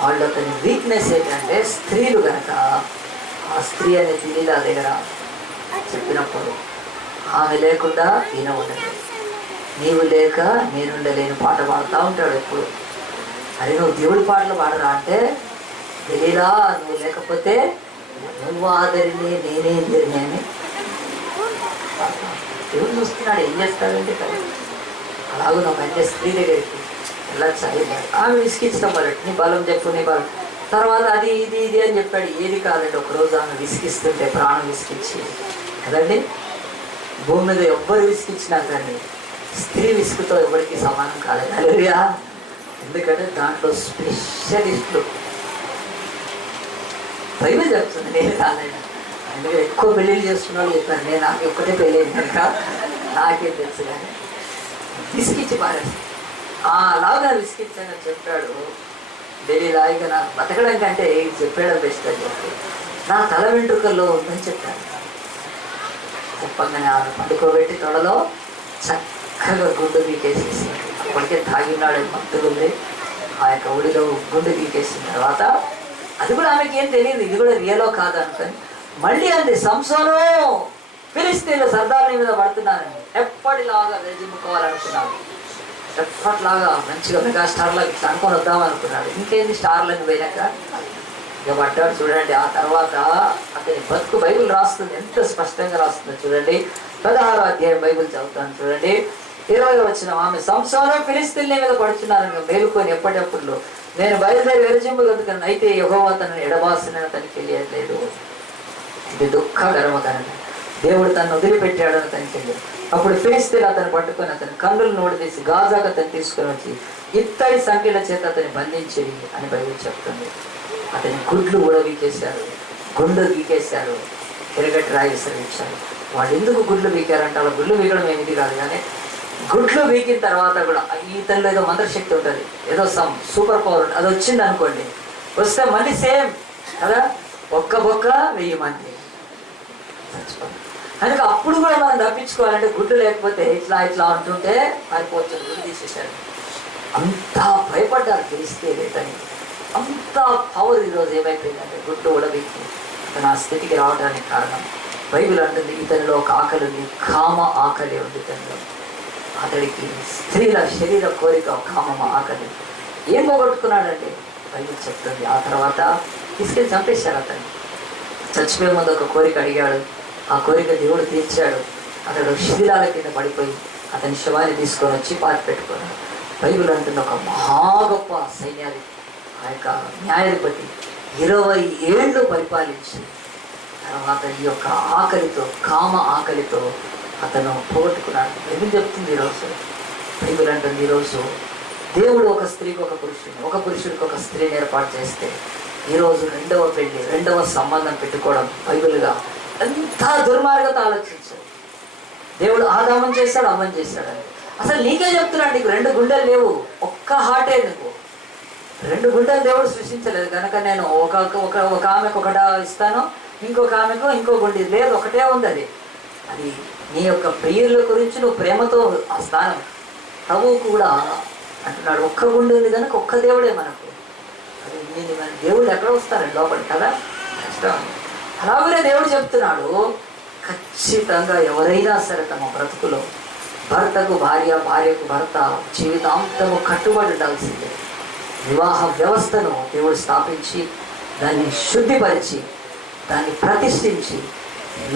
వాళ్ళు అతని వీక్నెస్ ఏంటంటే స్త్రీలు కనుక ఆ స్త్రీ అనే దెలీలా దగ్గర చెప్పినప్పుడు ఆమె లేకుండా ఈయన ఉండలేదు. నీవు లేక నేనుండలేని పాట పాడుతూ ఉంటాడు ఎప్పుడు. అరే నువ్వు దేవుడి పాటలు పాడరా అంటే, దెలీలా నువ్వు లేకపోతే నువ్వు ఆదరిని నేనేం జరిని అని దేవుడు చూస్తున్నాడు. ఏం చేస్తాడంటే కదా, అలాగే నువ్వు అంటే స్త్రీ దగ్గరికి వెళ్ళచ్చు. ఆమె విసిగించడం మొదటి, నీ బలం చెప్పు, నీ బలం. తర్వాత అది ఇది అని చెప్పాడు. ఏది కాదండి, ఒకరోజు ఆమె విసిగిస్తుంటే ప్రాణం విసిగించి కదండి. భూమి మీద ఎవ్వరు విసిగించినా కానీ స్త్రీ విసుగుతో ఎవరికి సమానం కాలేదు. హల్లెలూయా. ఎందుకంటే దాంట్లో స్పెషలిస్టులు బైబిల్ చెప్తుంది, నేను కాదండి. అందుకే ఎక్కువ పెళ్ళిళ్ళు చేస్తున్న వాళ్ళు చెప్పాను, నేను నాకు ఒక్కటే పెళ్ళి కనుక నాకేం తెలుసు. కానీ విసిగించి పారేస్తాను, అలాగా విసిగించానని చెప్పాడు దెలీలా. ఇక నాకు బతకడం కంటే చెప్పేయడం బెస్ట్ అని చెప్పి నా తల వెంట్రుకల్లో ఉందని చెప్పాను. చెప్పగానే ఆమె పండుకోబెట్టి తొడలో చక్కగా గుండు గీకేసేసింది. అప్పటికే తాగినాడు, మత్తులు ఉంది. ఆ యొక్క ఒడిలో గుండు గీకేసిన తర్వాత అది కూడా ఆమెకి ఏం తెలియదు, ఇది కూడా రియలో కాదు అనుకొని మళ్ళీ అంది, సంసోను ఫిలిస్తీన్ల సర్దారుల మీద పడుతున్నానని. ఎప్పటిలాగా వెజిమ్ముకోవాలనుకున్నాడు, ఎప్పటిలాగా మంచిగా మెగా స్టార్లకు ఇట్లా అనుకొని వద్దామనుకున్నాడు. ఇంకేంది స్టార్లను పోయినాక ఇక పడ్డాడు. చూడండి, ఆ తర్వాత అతని బతుకు బైబిల్ రాస్తుంది, ఎంత స్పష్టంగా రాస్తుందో చూడండి. 16వ అధ్యాయం బైబిల్ చదువుతాను చూడండి. 20వ వచనం, ఆమె సంసోను ఫిలిష్తీయుల మీద పడుచున్నారని మేలుకొని ఎప్పటిప్పుడు నేను బయలుదేరి విరజింపు గదుకను, అయితే యెహోవా తనను ఎడబాసినని అతనికి తెలియట్లేదు. ఇది దుఃఖకరమకరంగా దేవుడు తను వదిలిపెట్టాడని అతనికి తెలియదు. అప్పుడు ఫిలిష్తీయులు అతను పట్టుకొని అతని కన్నులు నోటి తీసి గాజాకు అతను తీసుకొని వచ్చి ఇత్తడి సంఖ్యల చేత అతన్ని బంధించేది అని బైబిల్ చెప్తుంది. అతని గుడ్లు ఊడబీకేశారు, గుండు గీకేశారు, తిరగటి రాయి విసరించారు. వాళ్ళు ఎందుకు గుడ్లు బీకారంటే వాళ్ళ గుడ్లు బీకడం ఏమిటి కాదు, కానీ గుడ్లు బీకిన తర్వాత కూడా ఇతనిలో ఏదో మంత్రశక్తి ఉంటుంది, ఏదో సూపర్ పవర్ ఉంటుంది. అది వచ్చింది అనుకోండి, వస్తే మళ్ళీ సేమ్ కదా, ఒక్క బొక్క 1000 మంది చచ్చిపోతుంది. కనుక అప్పుడు కూడా మనం తప్పించుకోవాలంటే గుడ్లు లేకపోతే ఇట్లా ఇట్లా అంటుంటే పారిపోతుంది. గుడ్డు తీసేశారు. అంతా భయపడ్డారు తెలిస్తే లేదని. అంత పవర్ ఈరోజు ఏమైపోయిందంటే గుడ్డు ఉడబెట్టి అతను ఆ స్థితికి రావడానికి కారణం. బైబిల్ అంటుంది ఇతనిలో ఒక ఆకలి ఉంది, కామ ఆకలి ఉంది ఇతనిలో. అతడికి స్త్రీల శరీర కోరిక, కామ ఆకలి. ఏం పోగొట్టుకున్నాడంటే బైబిల్ చెప్తుంది. ఆ తర్వాత తీసుకెళ్ళి చంపేశారు అతన్ని. చచ్చిపోయే ముందు ఒక కోరిక అడిగాడు, ఆ కోరిక దేవుడు తీర్చాడు. అతడు శిథిలాల కింద పడిపోయి అతని శవాన్ని తీసుకొని వచ్చి పాతి పెట్టుకున్నాడు. బైబిల్ అంటుంది ఒక మహా గొప్ప సైన్యాధిపతి, ఆ యొక్క న్యాయాధిపతి 20 ఏళ్ళు పరిపాలించి తర్వాత ఈ యొక్క ఆకలితో, కామ ఆకలితో అతను పోగొట్టుకున్నాడు. ఎందుకు చెప్తుంది ఈరోజు బైబిల్ అంటుంది, ఈరోజు దేవుడు ఒక స్త్రీకి ఒక పురుషుని, ఒక పురుషుడికి ఒక స్త్రీని ఏర్పాటు చేస్తే ఈరోజు 2వ పెళ్లి, 2వ సంబంధం పెట్టుకోవడం బైబిల్గా ఎంత దుర్మార్గత ఆలోచించాడు. దేవుడు ఆదామం చేశాడు, అమ్మని చేశాడని. అసలు నీకే చెప్తున్నాడు, నీకు 2 గుండెలు లేవు, ఒక్క హార్టే నువ్వు. 2 గుండెలు దేవుడు సృష్టించలేదు కనుక నేను ఒక ఆమెకు ఒకట ఇస్తాను, ఇంకొక ఆమెకు ఇంకో గుండె లేదు, ఒకటే ఉంది. అది నీ యొక్క ప్రియుల గురించి నువ్వు ప్రేమతో ఆ స్థానం. ప్రభువు కూడా అంటున్నాడు, ఒక్క గుండె ఉంది కనుక ఒక్క దేవుడే మనకు. అది నేను మన దేవుళ్ళు ఎక్కడ వస్తారండి లోపలికి కదా, కష్టం. అలాగే దేవుడు చెప్తున్నాడు, ఖచ్చితంగా ఎవరైనా సరే తమ బ్రతుకులో భర్తకు భార్య, భార్యకు భర్త జీవితాంతము కట్టుబడి ఉండాల్సిందే. వివాహ వ్యవస్థను దేవుడు స్థాపించి దాన్ని శుద్ధిపరిచి దాన్ని ప్రతిష్ఠించి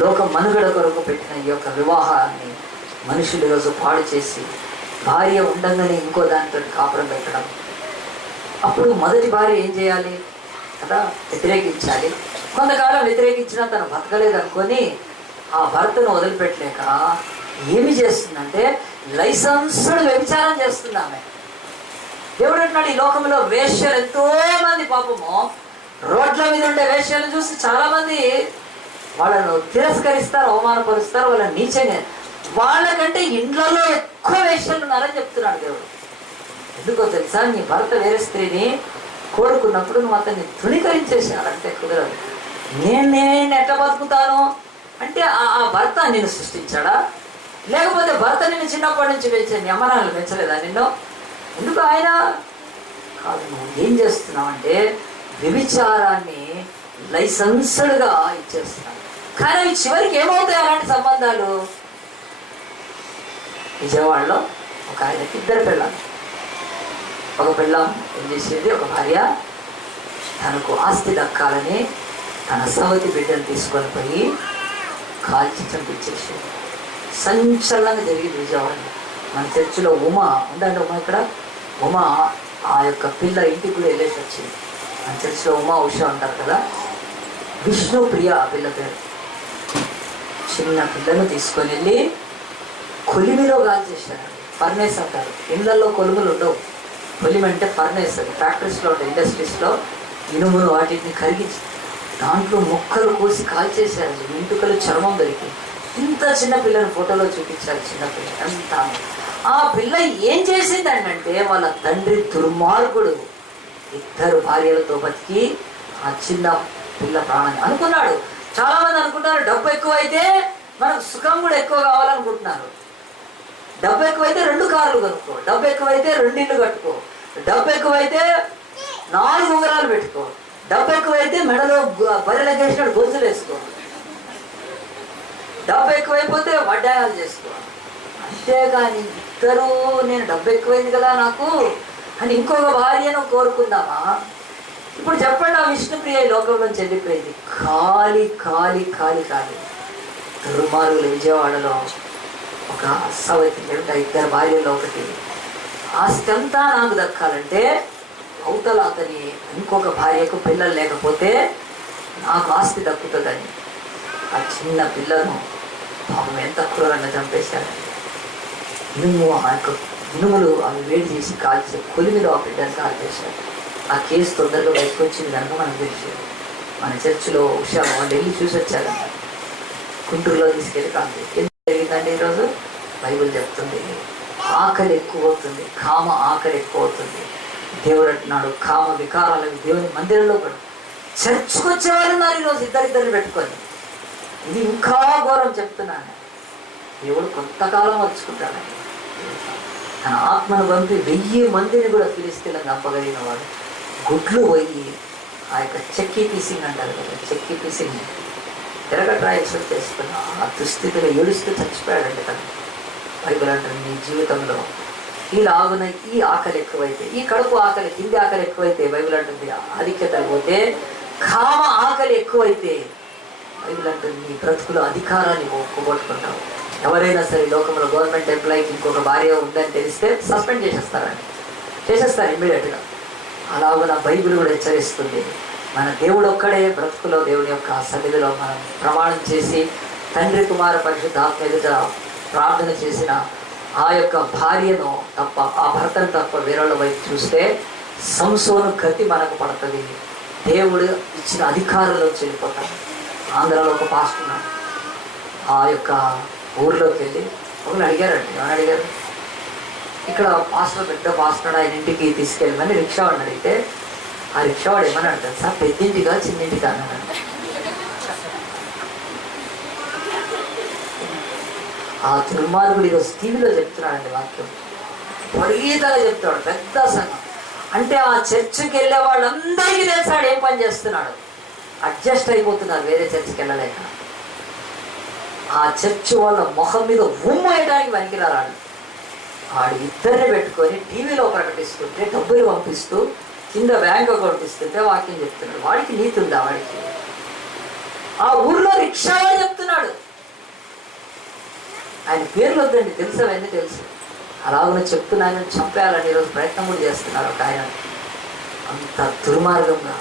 లోక మనుగడ కొరకు పెట్టిన ఈ యొక్క వివాహాన్ని మనుషులు ఈరోజు పాడు చేసి భార్య ఉండగానే ఇంకో దానితో కాపురం పెట్టడం. అప్పుడు మొదటి భార్య ఏం చేయాలి కదా, వ్యతిరేకించాలి. కొంతకాలం వ్యతిరేకించినా తను బతకలేదు అనుకొని ఆ భర్తను వదిలిపెట్టలేక ఏమి చేస్తుందంటే లైసెన్స్డ్ వ్యభిచారం చేస్తుంది ఆమె. దేవుడు అంటున్నాడు, ఈ లోకంలో వేశ్యలు ఎంతో మంది, పాపము రోడ్ల మీద ఉండే వేశ్యలను చూసి చాలా మంది వాళ్ళను తిరస్కరిస్తారు, అవమానపరుస్తారు, వాళ్ళని నీచంగా. వాళ్ళకంటే ఇండ్లలో ఎక్కువ వేశ్యలు ఉన్నారని చెప్తున్నాడు దేవుడు. ఎందుకో తెలుసా, నీ భర్త వేరే స్త్రీని కోరుకున్నప్పుడు నువ్వు అతన్ని తృణీకరించేసాడంటే కుదరదు. నేను ఎట్లా బతుకుతాను అంటే ఆ భర్త నిన్ను సృష్టించాడా, లేకపోతే భర్త నిన్ను చిన్నప్పటి నుంచి పెంచే నీ అమ్మనాలు పెంచలేదా నిన్ను? ఎందుకు ఆయన కాదు. నువ్వు ఏం చేస్తున్నావు అంటే వ్యభిచారాన్ని లైసెన్స్డ్గా ఇచ్చేస్తున్నావు. కానీ అవి చివరికి ఏమవుతాయి అలాంటి సంబంధాలు? విజయవాడలో ఒక ఆయనకి 2 పిల్లలు. ఒక పిల్లం ఏం చేసేది, ఒక భార్య తనకు ఆస్తి దక్కాలని తన సవతి బిడ్డను తీసుకొని పోయి కాల్చి చంపించేసేది. సంచలనంగా జరిగింది విజయవాడలో. మన చర్చిలో ఉమా ఉందండి, ఉమా ఇక్కడ ఉమా ఆ యొక్క పిల్ల ఇంటికి కూడా వెళ్ళేసి వచ్చింది. మన చర్చిలో ఉమా ఉష ఉంటారు కదా, విష్ణుప్రియ ఆ పిల్ల పేరు. చిన్న పిల్లను తీసుకొని వెళ్ళి కొలిమిలో కాల్చేశారు. ఫర్నేస్ అంటారు, ఇళ్లలో కొలుములు ఉండవు. కొలిమి అంటే ఫర్నేస్, అది ఫ్యాక్టరీస్లో ఉంటాయి, ఇండస్ట్రీస్లో ఇనుమును వాటిని కరిగించి దాంట్లో ముక్కలు కోసి కాల్చేశారు. వెంట్రుకలు, చర్మం దొరికి. ఇంత చిన్న పిల్లని ఫోటోలో చూపించారు. చిన్నపిల్ల అంత. ఆ పిల్ల ఏం చేసిందంటే వాళ్ళ తండ్రి దుర్మార్గుడు 2 భార్యలతో బతికి ఆ చిన్న పిల్ల ప్రాణాన్ని అనుకున్నాడు. చాలా మంది అనుకుంటారు డబ్బు ఎక్కువైతే మనకు సుఖం కూడా ఎక్కువ కావాలనుకుంటున్నారు. డబ్బు ఎక్కువైతే 2 కార్లు కొనుక్కో, డబ్బు ఎక్కువైతే 2 ఇళ్ళు కట్టుకో, డబ్బు ఎక్కువైతే 4 ఉంగరాలు పెట్టుకో, డబ్బు ఎక్కువైతే మెడలో బర్రెలకేసినట్టు గొలుసులు వేసుకో, డబ్బు ఎక్కువైపోతే వడ్డాయాలు చేసుకో. అంతేగాని నేను డబ్బు ఎక్కువైంది కదా నాకు అని ఇంకొక భార్యను కోరుకుందామా? ఇప్పుడు చెప్పండి, ఆ విష్ణుప్రియ ఈ లోకంలో చెల్లిపోయింది. ఖాళీ ఖాళీ ఖాళీ ఖాళీ. దుర్మార్గులు విజయవాడలో ఒక సవతి, లేదా ఇద్దరు భార్యలో ఒకటి, ఆస్తి అంతా నాకు దక్కాలంటే అవతల అతని ఇంకొక భార్యకు పిల్లలు లేకపోతే నాకు ఆస్తి దక్కుతుందని ఆ చిన్న పిల్లను పాపం ఎంత క్రూరంగా చంపేశారండి. ఇనుములు అవి వేడి చేసి కాల్చి కొలిమిలో ఆ బిడ్డను కాల్చేశారు. ఆ కేసు తొందరగా బయటకు వచ్చింది కనుక మనకు తెలిసింది. మన చర్చిలో ఉషా వాళ్ళు వెళ్ళి చూసి వచ్చారంట. గుంటూరులో తీసుకెళ్ళి కాదు. ఏం జరిగిందంటే ఈరోజు బైబిల్ చెప్తుంది, ఆకలి ఎక్కువ అవుతుంది, కామ ఆకలి ఎక్కువ అవుతుంది. దేవుడు అంటున్నాడు, కామ వికారాలకు దేవుని మందిరంలో కూడా చర్చకు వచ్చేవాళ్ళు ఉన్నారు ఈరోజు ఇద్దరిద్దరిని పెట్టుకొని. ఇది ఇంకా ఘోరం చెప్తున్నాను. దేవుడు కొంతకాలం వచ్చుకుంటాడని తన ఆత్మను పంపి 1000 మందిని కూడా ఫిలిస్తీన్లకు చంపగలిగిన వాడు. గుడ్లు పోయి ఆ యొక్క చెక్కి పీసింగ్ అంటారు కదా, చెక్కి పీసింగ్ తిరగట్రాయల్స్ చేస్తున్నా ఆ దుస్థితిలో ఏడుస్తూ చచ్చిపోయాడండి తను. బైబిల్ అంటారు, నీ జీవితంలో ఇలాగున ఈ ఆకలి ఎక్కువైతే, ఈ కడుపు ఆకలి, తిండి ఆకలి ఎక్కువైతే, బైబిల్ అంటుంది ఆధిక్యత పోతే, కామ ఆకలి ఎక్కువైతే, బైబిల్ అంటుంది నీ బ్రతుకులో అధికారాన్ని పోగొట్టుకుంటావు. ఎవరైనా సరే లోకంలో గవర్నమెంట్ ఎంప్లాయీకి ఇంకొక భార్య ఉందని తెలిస్తే సస్పెండ్ చేసేస్తారు ఇమ్మీడియట్గా. అలాగున బైబిల్ కూడా హెచ్చరిస్తుంది. మన దేవుడు ఒక్కడే బ్రతుకులో దేవుని యొక్క సన్నిధిలో మనం ప్రమాణం చేసి తండ్రి కుమార పరిశుద్ధాత్మ ఎదుట ప్రార్థన చేసిన ఆ యొక్క భార్యను తప్ప, ఆ భర్తను తప్ప వేరేళ్ళ వైపు చూస్తే సంసోను గతి మనకు పడుతుంది. దేవుడు ఇచ్చిన అధికారంలో చెల్లిపోతాడు. ఆంధ్రాలో ఒక పాస్టర్ ఉన్నాడు. ఆ యొక్క ఊర్లోకి వెళ్ళి ఒకరు అడిగారండి, ఏమని అడిగారు, ఇక్కడ పాస్టర్ పెద్ద పాస్టర్ ఆయన ఇంటికి తీసుకెళ్ళమని రిక్షావాడిని అడిగితే ఆ రిక్షావాడు ఏమని అంటాడు, సార్ పెద్దింటిగా చిన్నింటిగా అన్నాడు. ఆ దుర్మార్గుడు ఈరోజు టీవీలో చెప్తున్నాడండి వాక్యం, విపరీతంగా చెప్తాడు. పెద్ద సంఘం అంటే ఆ చర్చికి వెళ్ళే వాళ్ళందరికీ తెలిసాడు ఏం పని చేస్తున్నాడు. అడ్జస్ట్ అయిపోతున్నారు వేరే చర్చికి వెళ్ళలేక. ఆ చర్చ్ వాళ్ళ మొహం మీద ఉమ్మేయడానికి పనికిరాడు. వాడు ఇద్దరిని పెట్టుకొని టీవీలో ప్రకటిస్తుంటే, డబ్బులు పంపిస్తూ, కింద బ్యాంక్ అకౌంట్ ఇస్తుంటే వాక్యం చెప్తున్నాడు. వాడికి నీతి ఉందా? వాడికి ఆ ఊర్లో రిక్షావాడు చెప్తున్నాడు. ఆయన పేర్లు వద్దండి, తెలుసు, అవన్నీ తెలుసు. అలాగనే చెప్తున్నాయని చంపేయాలని ఈరోజు ప్రయత్నం కూడా చేస్తున్నారు ఒక ఆయన. అంత దుర్మార్గంగా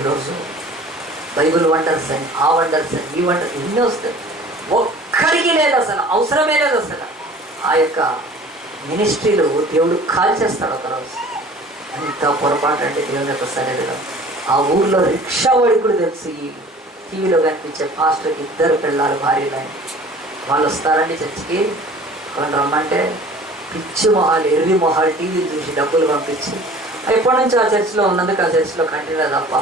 ఈరోజు బైబిల్ వండర్స్ అని, ఆ వండర్స్ అని, ఈ వండర్స్ ఇన్ని వస్తాయి. ఒక్కడికి లేదు అసలు, అవసరమే లేదు అసలు. ఆ యొక్క మినిస్ట్రీలు దేవుడు కాల్చేస్తాడు ఒకరోజు. అంత పొరపాటు అంటే దేవుని యొక్క సన్నిధిలో. ఆ ఊర్లో రిక్షావాడికి కూడా తెలుసు, ఈ టీవీలో కనిపించే పాస్టర్కి 2 పిల్లలు భార్యలు అని. వాళ్ళు వస్తారండి చర్చికి, వాళ్ళని రమ్మంటే పిచ్చి మొహాలు, ఎర్రి మొహాలు టీవీలు చూసి డబ్బులు పంపించి ఎప్పటి నుంచి ఆ చర్చిలో ఉన్నందుకు ఆ చర్చిలో కంటిన్యూ తప్ప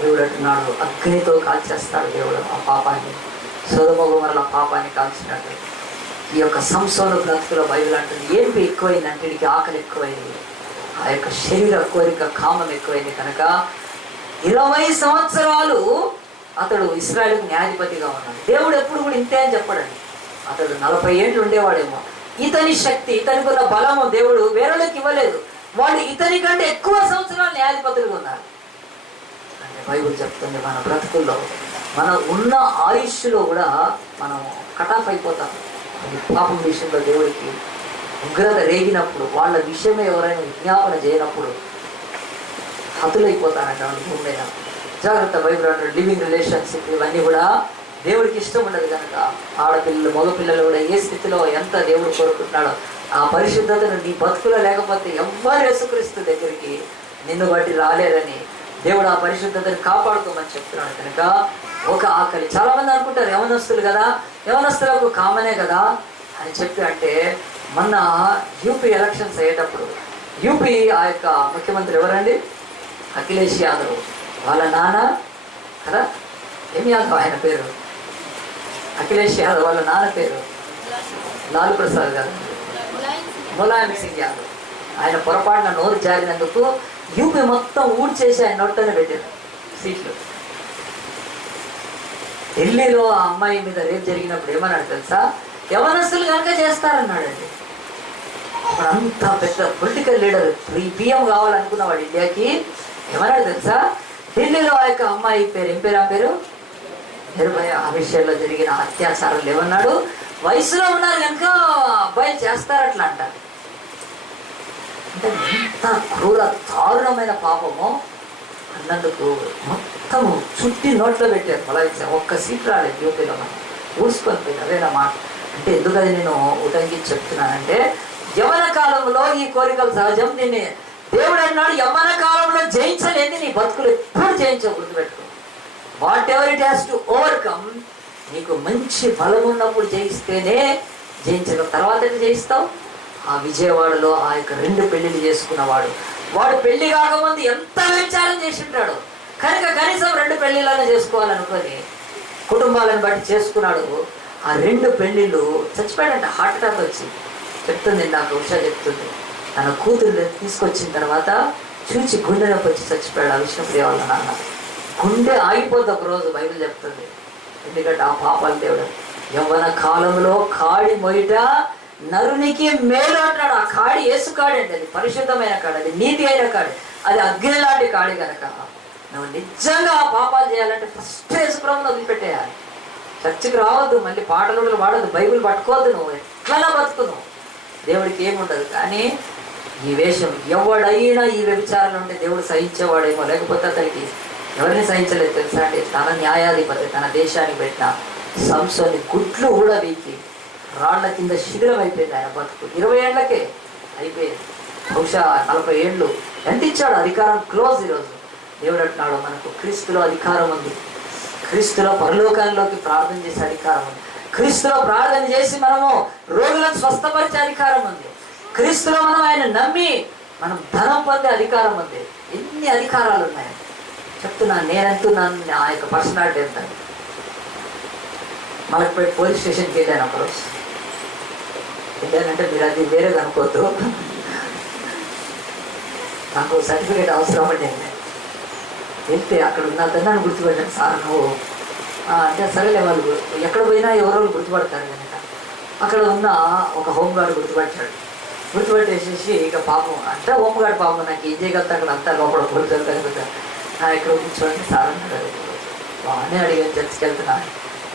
దేవుడు అంటున్నాడు అగ్నితో కాల్చేస్తాడు దేవుడు ఆ పాపాన్ని. సొదొమ గొమొర్రా పాపాన్ని కాల్చినట్టు ఈ యొక్క సంసోను బ్రతుకులో బైబిల్ అంటుంది ఏంటి ఎక్కువైందంటే వీడికి ఆకలి ఎక్కువైంది, ఆ యొక్క శరీర కోరిక, కామం ఎక్కువైంది కనుక 20 సంవత్సరాలు అతడు ఇశ్రాయేలుకు న్యాయాధిపతిగా ఉన్నాడు. దేవుడు ఎప్పుడు కూడా ఇంతే అని చెప్పడండి. అతడు 40 ఏళ్ళు ఉండేవాడేమో. ఇతని శక్తి, ఇతనికి ఉన్న బలము దేవుడు వేరేళ్ళకి ఇవ్వలేదు. వాళ్ళు ఇతని కంటే ఎక్కువ సంవత్సరాలు న్యాయాధిపతులుగా ఉన్నారు. అంటే బైబిల్ చెప్తుంది మన బ్రతుకుల్లో, మన ఉన్న ఆయుష్లో కూడా మనం కటాఫ్ అయిపోతాం. అది పాపం విషయంలో దేవుడికి ఉగ్రత రేగినప్పుడు, వాళ్ళ విషయమే ఎవరైనా విజ్ఞాపన చేయనప్పుడు హతులైపోతారంట వాళ్ళు భూమి మీద. జాగ్రత్త. బైబిల్ అంటే లివింగ్ రిలేషన్షిప్ ఇవన్నీ కూడా దేవుడికి ఇష్టం ఉండదు కనుక ఆడపిల్లలు, మగపిల్లలు కూడా ఏ స్థితిలో ఎంత దేవుడు కోరుకుంటున్నాడో ఆ పరిశుద్ధతను నీ బతుకులో లేకపోతే ఎవ్వరు యేసుక్రీస్తు దగ్గరికి నిన్ను బట్టి రాలేరని దేవుడు ఆ పరిశుద్ధతను కాపాడుకోమని చెప్తున్నాడు. కనుక ఒక ఆకలి. చాలా మంది అనుకుంటారు యవనస్తులు కదా, యవనస్తులకు కామనే కదా అని చెప్పి. అంటే మొన్న యూపీ ఎలక్షన్స్ అయ్యేటప్పుడు యూపీ ఆ యొక్క ముఖ్యమంత్రి ఎవరండి, అఖిలేష్ యాదవ్ వాళ్ళ నాన్న కదా, ఏం యాదవ్ ఆయన పేరు, అఖిలేష్ యాదవ్ వాళ్ళ నాన్న పేరు లాలూ ప్రసాద్ గారు, ములాయం సింగ్ యాదవ్. ఆయన పొరపాటున నోరు జారినందుకు యూపీ మొత్తం ఊడ్చేసి ఆయన నోట్లోనే పెట్టారు సీట్లు. ఢిల్లీలో ఆ అమ్మాయి మీద రేపు జరిగినప్పుడు ఏమన్నాడు తెలుసా, యవనస్తులు కనుక చేస్తారన్నాడండి. అప్పుడు అంత పెద్ద పొలిటికల్ లీడర్, PM కావాలనుకున్నవాడు ఇండియాకి, ఏమన్నాడు తెలుసా? ఢిల్లీలో ఆ యొక్క అమ్మాయి పేరు ఏం పేరు? ఆ పేరు నిర్భయ. ఆ విషయంలో జరిగిన అత్యాచారాలు ఏమన్నాడు? వయసులో ఉన్నారు కనుక అబ్బాయిలు చేస్తారు అట్లా అంటారు. అంటే ఎంత క్రూర దారుణమైన పాపమో అన్నందుకు మొత్తము చుట్టి నోట్లో పెట్టారు. మొదలైతే ఒక్క సీట్ రాలేదు యూపీలో, మనం ఊడ్చుకొని పోయింది. అదేనా మాట అంటే. ఎందుకు అది నేను ఉటంకించి చెప్తున్నానంటే, యవ్వన కాలంలో ఈ కోరికలు సహజం. దీన్ని దేవుడు అన్నాడు, యవ్వన కాలంలో జయించలేని నీ బతుకులు ఎప్పుడు జయించవు, గుర్తుపెట్టుకో. What ever it has to overcome. నీకు మంచి బలం ఉన్నప్పుడు జయిస్తేనే జయించగలవు. తర్వాత ఎట్లా జయిస్తావు? ఆ విజయవాడలో ఆ యొక్క 2 పెళ్లిళ్ళు చేసుకున్నవాడు, వాడు పెళ్లి కాకముందు ఎంత విచారం చేసి ఉంటాడు కనుక కనీసం 2 పెళ్లిళ్ళని చేసుకోవాలనుకొని కుటుంబాలను బట్టి చేసుకున్నాడు. ఆ 2 పెళ్లిళ్ళు చచ్చిపోయాడంట, హార్ట్ అటాక్ వచ్చి. చెప్తుంది నాకు ఉషా చెప్తుంది, తన కూతురు తీసుకొచ్చిన తర్వాత చూచి గుండె నొప్పి వచ్చి చచ్చిపోయాడు ఆ విష్ణుప్రియ వాళ్ళ నాన్న. గుండె ఆగిపోద్ది ఒకరోజు, బైబిల్ చెప్తుంది. ఎందుకంటే ఆ పాపాలు దేవుడు యవ్వన కాలంలో కాడి మొయిట నరునికి మేలు అంటాడు. ఆ కాడి యేసు కాడి అండి, అది పరిశుద్ధమైన కాడి, అది నీతి అయిన కాడి, అది అగ్ని లాంటి కాడి కనుక నువ్వు నిజంగా ఆ పాపాలు చేయాలంటే ఫస్ట్ యేసుప్రభుని వదిలిపెట్టేయాలి. చర్చికి రావద్దు, మళ్ళీ పాటలు వాడద్దు, బైబిల్ పట్టుకోవద్దు, నువ్వు ఎట్లా బతుకును, దేవుడికి ఏముండదు. కానీ ఈ వేషం ఎవడైనా ఈ వ్యభిచారంలో ఉంటే దేవుడు సహించేవాడేమో, లేకపోతే అతనికి ఎవరిని సహించలేదు తెలుసా అంటే, తన న్యాయాధిపతి తన దేశానికి పెట్టిన సంసోని గుట్లు కూడా వీకి రాళ్ల కింద శిథిలం అయిపోయింది. ఆయన బతుకు 20 ఏళ్లకే అయిపోయింది. బహుశా 40 ఏళ్ళు ఎంత ఇచ్చాడు అధికారం, క్లోజ్. ఈరోజు దేవుడు అంటున్నాడు, మనకు క్రీస్తులో అధికారం ఉంది, క్రీస్తులో పరలోకంలోకి ప్రార్థన చేసే అధికారం ఉంది, క్రీస్తులో ప్రార్థన చేసి మనము రోగులను స్వస్థపరిచే అధికారం ఉంది, క్రీస్తులో మనం ఆయన నమ్మి మనం ధనం పొందే అధికారం ఉంది. ఎన్ని అధికారాలు ఉన్నాయి చెప్తున్నాను. నేనంటున్నాను ఆ యొక్క పర్సనాలిటీ ఎంత. మలక్పేట పోలీస్ స్టేషన్కి వెళ్ళాను ఒకరోజు. వెళ్ళానంటే మీరు అది వేరేది అనుకోవద్దు, నాకు సర్టిఫికేట్ అవసరం అండి. వెళ్తే అక్కడ ఉన్న నన్ను గుర్తుపెట్టాను, సార్ నువ్వు అంటే సరేలే, వాళ్ళు ఎక్కడ పోయినా ఎవరో గుర్తుపడతారు కనుక అక్కడ ఉన్న ఒక హోంగార్డ్ గుర్తుపెట్టేసేసి ఇక పాపం అంటే హోంగార్డ్ పాపం నాకు ఏం చేయగలుగుతా అక్కడ అంతా లోపల కొడుతుంది కదా, ఇక్కడ కూర్చోండి సార్ అన్నాడు. బాగానే అడిగాను, చర్చికి వెళ్తున్నా,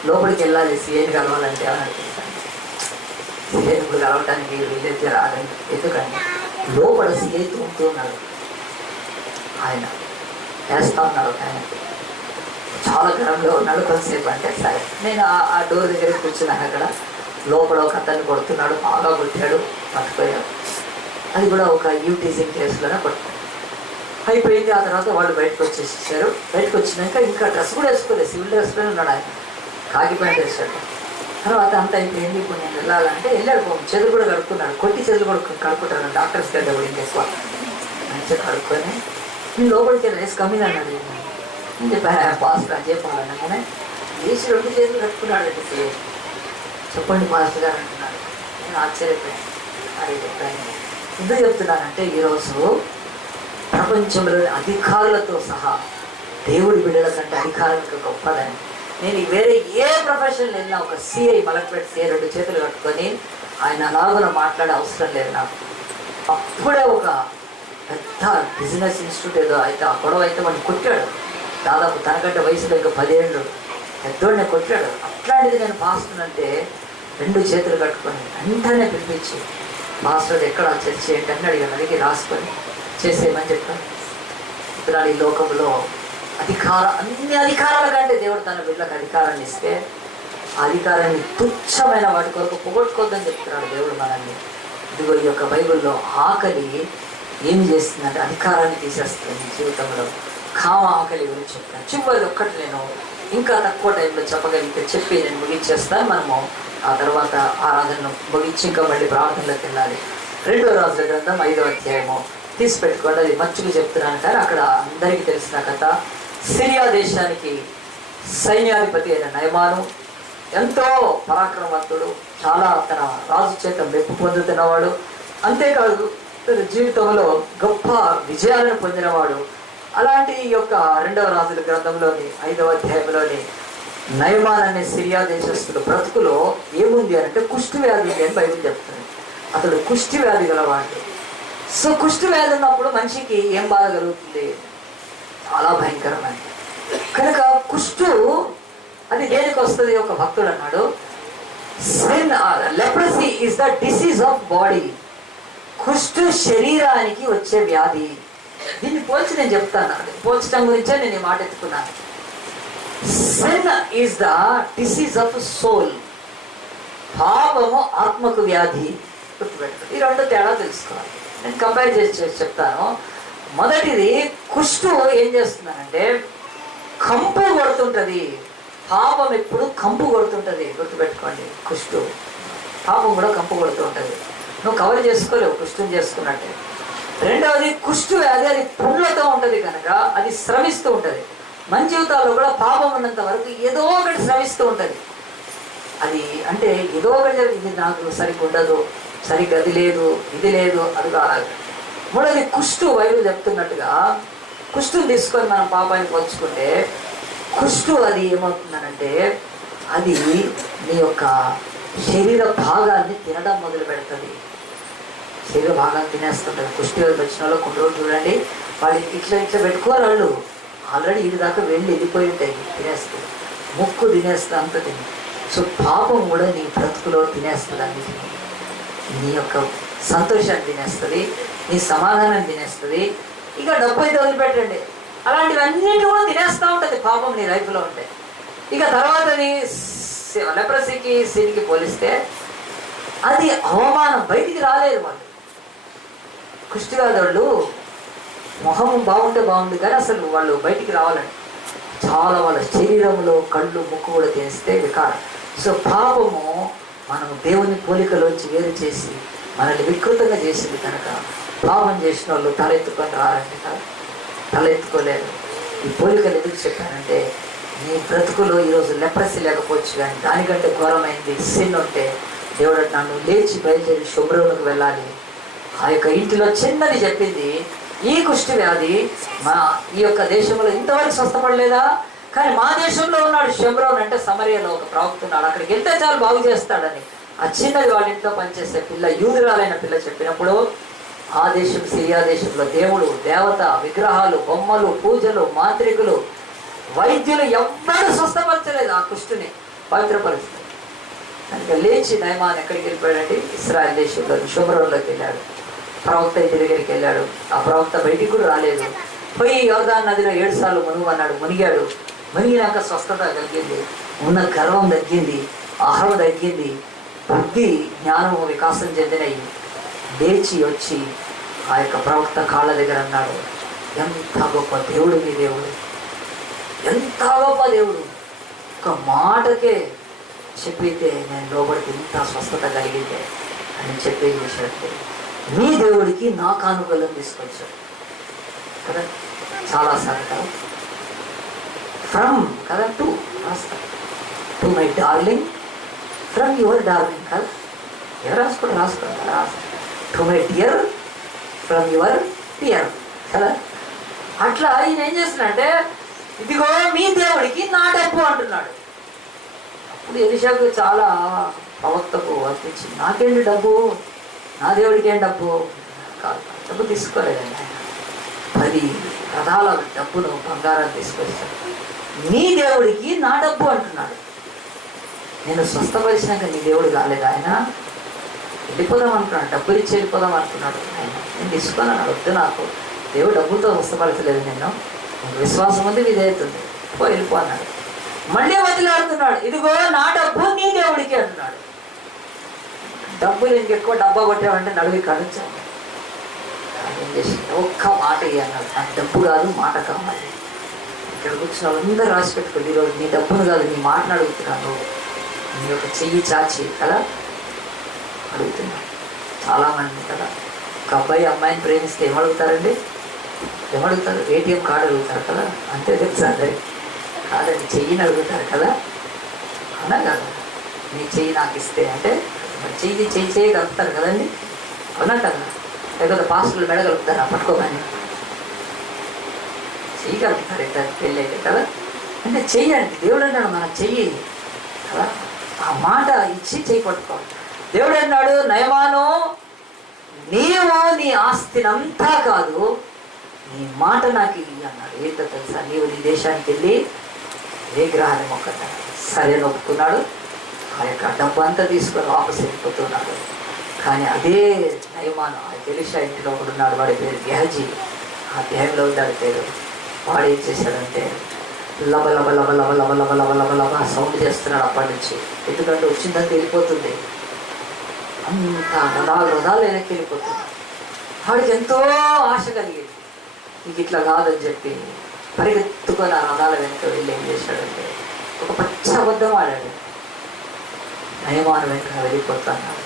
లోపలికి వెళ్ళాలి, సీఏని కలవాలంటే అని అనిపిస్తాను. సీఏని ఇప్పుడు కలవటానికి వీలైతే రాదండి, ఎందుకంటే లోపల సీఏ తోముతూ ఉన్నాడు, ఆయన వేస్తా ఉన్నాడు, ఆయన చాలా గరంలో ఉన్నాడు. కొంతసేపు అంటే సరే నేను ఆ డోర్ దగ్గర కూర్చున్నాను. అక్కడ లోపల ఒక అతన్ని కొడుతున్నాడు, బాగా కొట్టాడు, పట్టుకోయాడు. అది కూడా ఒక యూటీజింగ్ కేసులోనే కొట్టాడు. అయిపోయింది. ఆ తర్వాత వాళ్ళు బయటకు వచ్చేసారు. బయటకు వచ్చినాక ఇంకా డ్రెస్ కూడా వేసుకోలేదు, సివిల్ డ్రెస్లోనే ఉన్నాడు ఆయన, కాకి ప్యాంట్ వేసాడు. తర్వాత అంత అయిపోయింది. ఇప్పుడు నేను వెళ్ళాలంటే వెళ్ళాడు, చేతులు కూడా కడుక్కున్నాడు, కొట్టి చేతులు కూడా కడుక్కుంటాను, డాక్టర్స్ కంటే కూడా ఇంకెక్కువ మంచిగా కడుక్కొని నేను లోపలికి వెళ్ళి రేస్ కమ్మింది అన్నాడు. నేను చెప్పాను పాస్టర్ అని చెప్పాలన్నా, కానీ వేసి 2 చేతులు కట్టుకున్నాడు అంటే చెప్పండి పాస్టర్ గారు అంటున్నాడు. నేను ఆశ్చర్యపోయాను. అది చెప్పాను. ఎందుకు చెప్తున్నానంటే ఈరోజు ప్రపంచంలోని అధికారులతో సహా దేవుడి బిడ్డల కంటే అధికారులకు గొప్పదని. నేను వేరే ఏ ప్రొఫెషన్లో వెళ్ళినా ఒక సిఐ మలక్పేట సిఐ 2 చేతులు కట్టుకొని ఆయన అలాగ మాట్లాడే అవసరం లేదు నాకు. అప్పుడే ఒక పెద్ద బిజినెస్ ఇన్స్టిట్యూట్ ఏదో అయితే ఆ గొడవ అయితే వాడిని కొట్టాడు. దాదాపు తనకంటే వయసులో ఇంకా 10 ఏళ్ళు పెద్దోడిని కొట్టాడు. అట్లాంటిది నేను పాస్టర్ అంటే 2 చేతులు కట్టుకొని వెంటనే పిలిపించి, మాస్టర్ ఎక్కడ చర్చ ఏంటని అడిగాను. అడిగి రాసుకొని చేసేయమని చెప్పాను. ఇప్పుడు ఈ లోకంలో అన్ని అధికారాల కంటే దేవుడు తన బిడ్డలకు అధికారాన్ని ఇస్తే ఆ అధికారాన్ని తుచ్చమైన వాటి కొరకు పొగొట్టుకోవద్దని చెప్తున్నాడు దేవుడు మనల్ని. ఇదిగో ఈ యొక్క బైబిల్లో ఆకలి ఏం చేస్తుందంటే అధికారాన్ని తీసేస్తుంది జీవితంలో. కామ ఆకలి గురించి చెప్తాను. చివరి ఒక్కటి నేను ఇంకా తక్కువ టైంలో చెప్పగలిగితే చెప్పి నేను ముగించేస్తాను. మనము ఆ తర్వాత ఆరాధనను ముగించి ఇంకా మళ్ళీ ప్రార్థనలోకి వెళ్ళాలి. 2వ రాజుల గ్రంథం 5వ అధ్యాయము తీసి పెట్టుకోండి. అది మంచిగా చెప్తున్నాను. కానీ అక్కడ అందరికీ తెలిసిన కథ. సిరియా దేశానికి సైన్యాధిపతి అయిన నయమాను ఎంతో పరాక్రమవంతుడు, చాలా తన రాజు చేత మెప్పు పొందుతున్నవాడు. అంతేకాదు తన జీవితంలో గొప్ప విజయాలను పొందినవాడు. అలాంటి ఈ యొక్క 2వ రాజుల గ్రంథంలోని 5వ అధ్యాయంలోని నయమాన్ అనే సిరియా దేశస్తుడు బ్రతుకులో ఏముంది అని అంటే కుష్టి వ్యాధి అని బైబిల్ చెప్తుంది. అతడు కుష్టి వ్యాధి గలవాడు. సో కుష్టి వ్యాధి ఉన్నప్పుడు మనిషికి ఏం బాధ కలుగుతుంది? చాలా భయంకరమైనది. కనుక కుష్టు అది దేనికి వస్తుంది? ఒక భక్తుడు అన్నాడు, sin leprosy is the disease of body. కుష్టు శరీరానికి వచ్చే వ్యాధి. దీన్ని పోల్చి నేను చెప్తాను, పోల్చడం గురించే నేను ఈ మాట ఎత్తుకున్నాను. Sin is the disease of soul. పాపము ఆత్మకు వ్యాధి. గుర్తుపెట్టుకోండి, ఈ రెండు తేడా తెలుసుకోవాలి. నేను కంపేర్ చేసి చెప్తాను. మొదటిది, కుష్టు ఏం చేస్తుందనంటే కంపు కొడుతుంటుంది. పాపం ఎప్పుడు కంపు కొడుతుంటుంది. గుర్తుపెట్టుకోండి, కుష్టు పాపం కూడా కంపు కొడుతూ ఉంటుంది. నువ్వు కవర్ చేసుకోలేవు కుష్టుని చేసుకున్నట్టే. రెండవది, కుష్టు వ్యాధి అది పుండ్లతో ఉంటుంది కనుక అది స్రవిస్తూ ఉంటుంది. మన జీవితాల్లో కూడా పాపం ఉన్నంత వరకు ఏదో ఒకటి స్రవిస్తూ ఉంటుంది. అది అంటే ఏదో ఒకటి, ఇది నాకు సరిగ్గా ఉండదు, సరిగ్గా అది లేదు, ఇది లేదు, అది కాదు. మూడోది, కుష్టు బైబిల్ చెప్తున్నట్టుగా కుష్టుని తీసుకొని మనం పాపాన్ని పోల్చుకుంటే కుష్టు అది ఏమవుతుందనంటే అది నీ యొక్క శరీర భాగాన్ని తినడం మొదలు పెడుతుంది. శరీర భాగాన్ని తినేస్తుంటుంది. కుష్టి వచ్చిన వాళ్ళు కొన్ని రోజులు చూడండి, వాళ్ళు ఇట్లా పెట్టుకోరు. వాళ్ళు ఆల్రెడీ ఇది దాకా వెళ్ళిపోయి ఉంటాయి, తినేస్తుంది. ముక్కు తినేస్తుంది, అంత తిని. సో పాపం కూడా నీ బ్రతుకులో తినేస్తుంది. అన్నిటినీ నీ యొక్క సంతోషాన్ని తినేస్తుంది, నీ సమాధానాన్ని తినేస్తుంది. ఇక డబ్బు అయితే వదిలిపెట్టండి, అలాంటివన్నిటి కూడా తినేస్తూ ఉంటుంది పాపం నీ లైఫ్లో ఉంటాయి. ఇక తర్వాతది లెప్రసీకి సిన్కి పోలిస్తే అది అవమానం, బయటికి రాలేదు. వాళ్ళు కుష్టివాదోళ్ళు మొహం బాగుంటే బాగుంది కానీ అసలు వాళ్ళు బయటికి రావాలండి. చాలా వాళ్ళ శరీరంలో కళ్ళు ముక్కు కూడా తినేస్తే వికారం. సో పాపము మనం దేవుని పోలికలోంచి వేరు చేసి మనల్ని వికృతంగా చేసింది కనుక పాపం చేసిన వాళ్ళు తలెత్తుకొని రారండి కదా, తలెత్తుకోలేరు. ఈ పోలికలు ఎందుకు చెప్పానంటే నీ బ్రతుకులో ఈరోజు లెప్రసీ లేకపోవచ్చు, కానీ దానికంటే ఘోరమైంది సిన్ ఉంటే దేవుడు నన్ను లేచి బయలుదేరి శుభ్రంలోకి వెళ్ళాలి. ఆ యొక్క ఇంటిలో చిన్నది చెప్పింది, ఈ కుష్టి వ్యాధి ఈ యొక్క దేశంలో ఇంతవరకు స్వస్థపడలేదా, కానీ మా దేశంలో ఉన్నాడు శంబ్రోన్ అంటే సమరియలో ఒక ప్రవక్త ఉన్నాడు, అక్కడికి వెళ్తే చాలు బాగు చేస్తాడని ఆ చిన్నది వాళ్ళ ఇంట్లో పనిచేసే పిల్ల, యూదురాలైన పిల్ల చెప్పినప్పుడు ఆ దేశం సిరియా దేశంలో దేవుడు, దేవత, విగ్రహాలు, బొమ్మలు, పూజలు, మాంత్రికులు, వైద్యులు ఎవ్వరూ స్వస్థపరచలేదు ఆ కుష్టుని పవిత్రపరుస్తుంది. కనుక లేచి నయమాన్ ఎక్కడికి వెళ్ళిపోయాడంటే ఇస్రాయల్ దేశంలో శుభ్రంలోకి వెళ్ళాడు. ప్రవక్త ఇంటి దగ్గరికి వెళ్ళాడు. ఆ ప్రవక్త బయటికి కూడా రాలేదు. పోయి యోర్దాను నదిలో 7 సార్లు మునుగన్నాడు. మునిగాడు. మునిగినాక స్వస్థత కలిగింది, ఉన్న గర్వం తగ్గింది, ఆహారం తగ్గింది, బుద్ధి జ్ఞానము వికాసం చెందినవి. లేచి వచ్చి ఆ యొక్క ప్రవక్త కాళ్ళ దగ్గర అన్నాడు, ఎంత గొప్ప దేవుడు మీ దేవుడు, ఎంత గొప్ప దేవుడు, ఒక మాటకే చెప్పితే నేను లోపలికి ఇంత స్వస్థత కలిగితే అని చెప్పి చేశాడు. మీ దేవుడికి నా కానుకలను తీసుకొచ్చాడు కదా, చాలాసార్లు కదా. ఫ్రమ్ కదా టు రాస్తాడు, to my darling, from your darling కదా, ఎవరు రాసుకోండి కదా, to my dear, from your dear కదా. అట్లా ఈయన ఏం చేస్తున్నాడంటే ఇదిగో మీ దేవుడికి నా డబ్బు అంటున్నాడు. అప్పుడు ఎలీషాకు చాలా ప్రవక్తకు అనిపించింది, నాకేంటి డబ్బు, నా దేవుడికి ఏం డబ్బు కాదు. డబ్బు తీసుకోలేదండి ఆయన, 10 రథాల డబ్బును బంగారాన్ని తీసుకొచ్చాడు. నీ దేవుడికి నా డబ్బు అంటున్నాడు. నేను స్వస్థపరిచినాక నీ దేవుడు కాలేదు ఆయన, వెళ్ళిపోదాం అంటున్నాడు, డబ్బులు ఇచ్చి వెళ్ళిపోదాం అంటున్నాడు ఆయన. నేను తీసుకున్నాను, వద్దు, నాకు దేవుడు డబ్బులతో స్వస్థపరచలేదు, నీకు విశ్వాసం ఉంది, విధేయతుంది, వెళ్ళిపో అన్నాడు. మళ్ళీ వదిలాడుతున్నాడు, ఇదిగో నా డబ్బు నీ దేవుడికి అంటున్నాడు. డబ్బులు ఇంకెక్కువ డబ్బా కొట్టామంటే నడువి కడుచాను. ఏం చేసింది, ఒక్క మాట అన్నాడు, నాకు డబ్బు కాదు మాట కావాలి. ఇక్కడ కూర్చున్న వాళ్ళందరూ రాసి పెట్టుకోండి, ఈరోజు నీ డబ్బును కాదు నీ మాటను అడుగుతున్నాను. నీ యొక్క చెయ్యి చాచి కదా అడుగుతున్నాను. చాలామంది కదా ఒక అబ్బాయి అమ్మాయిని ప్రేమిస్తే ఏమడుగుతారండి, ఏమడుగుతారు, ఏటీఎం కార్డు అడుగుతారు కదా, అంతే తెలుసా అందరికి. కాదండి, చెయ్యిని అడుగుతారు కదా, అవునా కాదు, నీ చెయ్యి నాకు ఇస్తే అంటే చెయ్యి కలుపుతారు కదండి, అవునా కదా. లేకపోతే పాస్టర్లు మెడగలుపుతారా పట్టుకోమని, చెయ్యి కలుపుతారు ఇద్దరు పెళ్ళైతే కదా. అంటే చెయ్యండి, దేవుడు అన్నాడు మన చెయ్యి కదా, ఆ మాట ఇచ్చి చెయ్యి పట్టుకోవాలి. దేవుడు అన్నాడు, నయమాను నీవు నీ ఆస్తినంతా కాదు నీ మాట నాకు ఇయ్యి అన్నాడు. ఏంటో తెలుసా, నీవు నీ దేశానికి వెళ్ళి విగ్రహాన్ని మొక్కన్నాడు. సరే ఒప్పుకున్నాడు. ఆ యొక్క డబ్బు అంతా తీసుకొని వాపసు వెళ్ళిపోతున్నాడు. కానీ అదే నయమాను ఆ ఎలీషా ఇంటిలో ఒకడు ఉన్నాడు, వాడి పేరు గెహజీ. ఆ దేహంలో ఉన్నాడు పేరు. వాడు ఏం చేశాడంటే లబ లబ లబ లబ లబ లబ లబ లబ లబ సౌండ్ చేస్తున్నాడు అప్పటి నుంచి. ఎందుకంటే వచ్చిందంటే వెళ్ళిపోతుంది, అంత రథాలు వెనక్కి వెళ్ళిపోతుంది. వాడికి ఎంతో ఆశ కలిగింది. నీకు ఇట్లా కాదని చెప్పి పరిగెత్తుకొని ఆ రథాల వెనక వెళ్ళి ఏం చేశాడంటే ఒక పచ్చ అబద్ధం ఆడాడు. నయమాను వెంటనే వెళ్ళిపోతున్నాడు.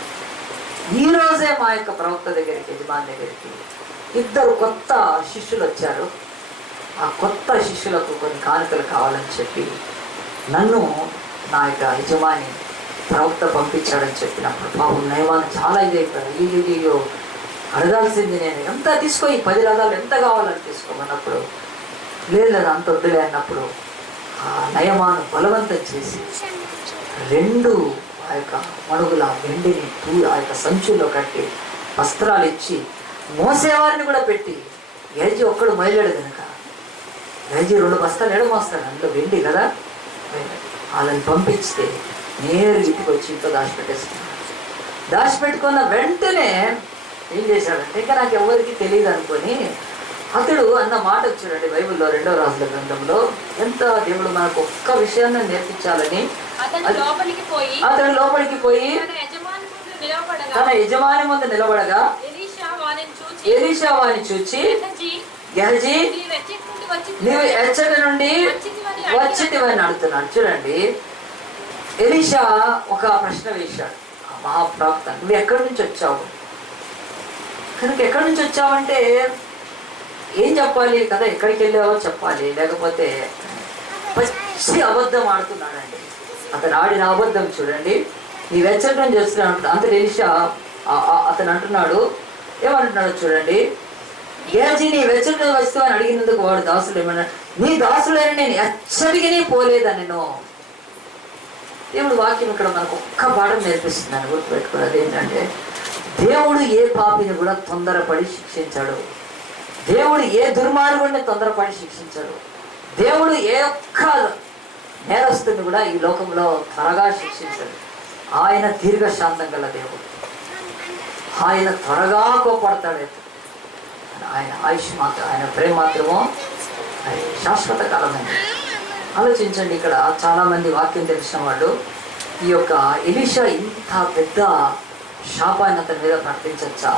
ఈరోజే మా యొక్క ప్రవక్త దగ్గరికి, యజమాని దగ్గరికి 2 కొత్త శిష్యులు వచ్చారు. ఆ కొత్త శిష్యులకు కొన్ని కానుకలు కావాలని చెప్పి నన్ను నా యొక్క యజమాని ప్రవక్త పంపించాడని చెప్పినప్పుడు పాపం నయమాను చాలా ఇదైపోయాడు. అయ్యో అడగాల్సింది నేను, ఎంత తీసుకో, ఈ 10 రథాలు ఎంత కావాలని తీసుకోమన్నప్పుడు లేదు అంత వద్దులే అన్నప్పుడు ఆ నయమాను బలవంతం చేసి 2 ఆ యొక్క మణుగుల వెండిని ఆ యొక్క సంచుల్లో కట్టి వస్త్రాలు ఇచ్చి మోసేవారిని కూడా పెట్టి, గెహజీ ఒక్కడు మైలాడు కనుక గెహజీ 2 బస్తాలు ఎడమోస్తాడు, అందులో వెండి కదా, వాళ్ళని పంపిస్తే నేరు ఇంటికి వచ్చి ఇంట్లో దాచిపెట్టేసుకున్నాడు. దాచిపెట్టుకున్న వెంటనే ఏం చేశాడంటే ఇంకా నాకు ఎవరికి తెలియదు అనుకొని అతడు అన్న మాట వచ్చాడండి బైబిల్లో 2వ రాజుల గ్రంథంలో. ఎంత దేవుడు మనకు ఒక్క విషయాన్ని నేర్పించాలని అతడు లోపలికి పోయి తన యజమాని ముందు నిలబడగా ఎలీషా వాని చూచి, గెహజీ నీవు ఎచ్చట నుండి వచ్చితివని అడుగుతున్నాడు. చూడండి, ఎలీషా ఒక ప్రశ్న వేశాడు ఆ మహాప్రవక్త, నువ్వు ఎక్కడి నుంచి వచ్చావు కనుక ఎక్కడి నుంచి వచ్చావంటే ఏం చెప్పాలి కదా, ఎక్కడికి వెళ్ళావో చెప్పాలి, లేకపోతే పచ్చి అబద్ధం ఆడుతున్నాడండి. అతను ఆడిన అబద్ధం చూడండి. నీ వెచ్చటం చేస్తున్నాడు. అంత ఎలీషా అతను అంటున్నాడు, ఏమంటున్నాడు చూడండి, గెహజీ నీ వెచ్చటం వస్తువు అని అడిగినందుకు వాడు దాసులు ఏమన్నాడు, నీ దాసులైన నేను ఎచ్చడికి పోలేదా నేను. దేవుడు వాక్యం ఇక్కడ మనకు ఒక్క పాఠం నేర్పిస్తుందని గుర్తుపెట్టుకున్నది. అదేంటంటే దేవుడు ఏ పాపిని కూడా తొందరపడి శిక్షించాడు. దేవుడు ఏ దుర్మార్గుడిని తొందరపడి శిక్షించాడు. దేవుడు ఏ ఒక్క నేరస్తుని కూడా ఈ లోకంలో త్వరగా శిక్షించాడు. ఆయన దీర్ఘశాంతం గల దేవుడు. ఆయన త్వరగా కోపడతాడు. ఆయన ఆయుష్ మాత్రం, ఆయన ప్రేమ మాత్రమో శాశ్వత కాలమైంది. ఆలోచించండి, ఇక్కడ చాలామంది వాక్యం తెలిసిన వాళ్ళు ఈ యొక్క ఎలీషా ఇంత పెద్ద శాపాన్ని అతని మీద ప్రకటించచ్చా,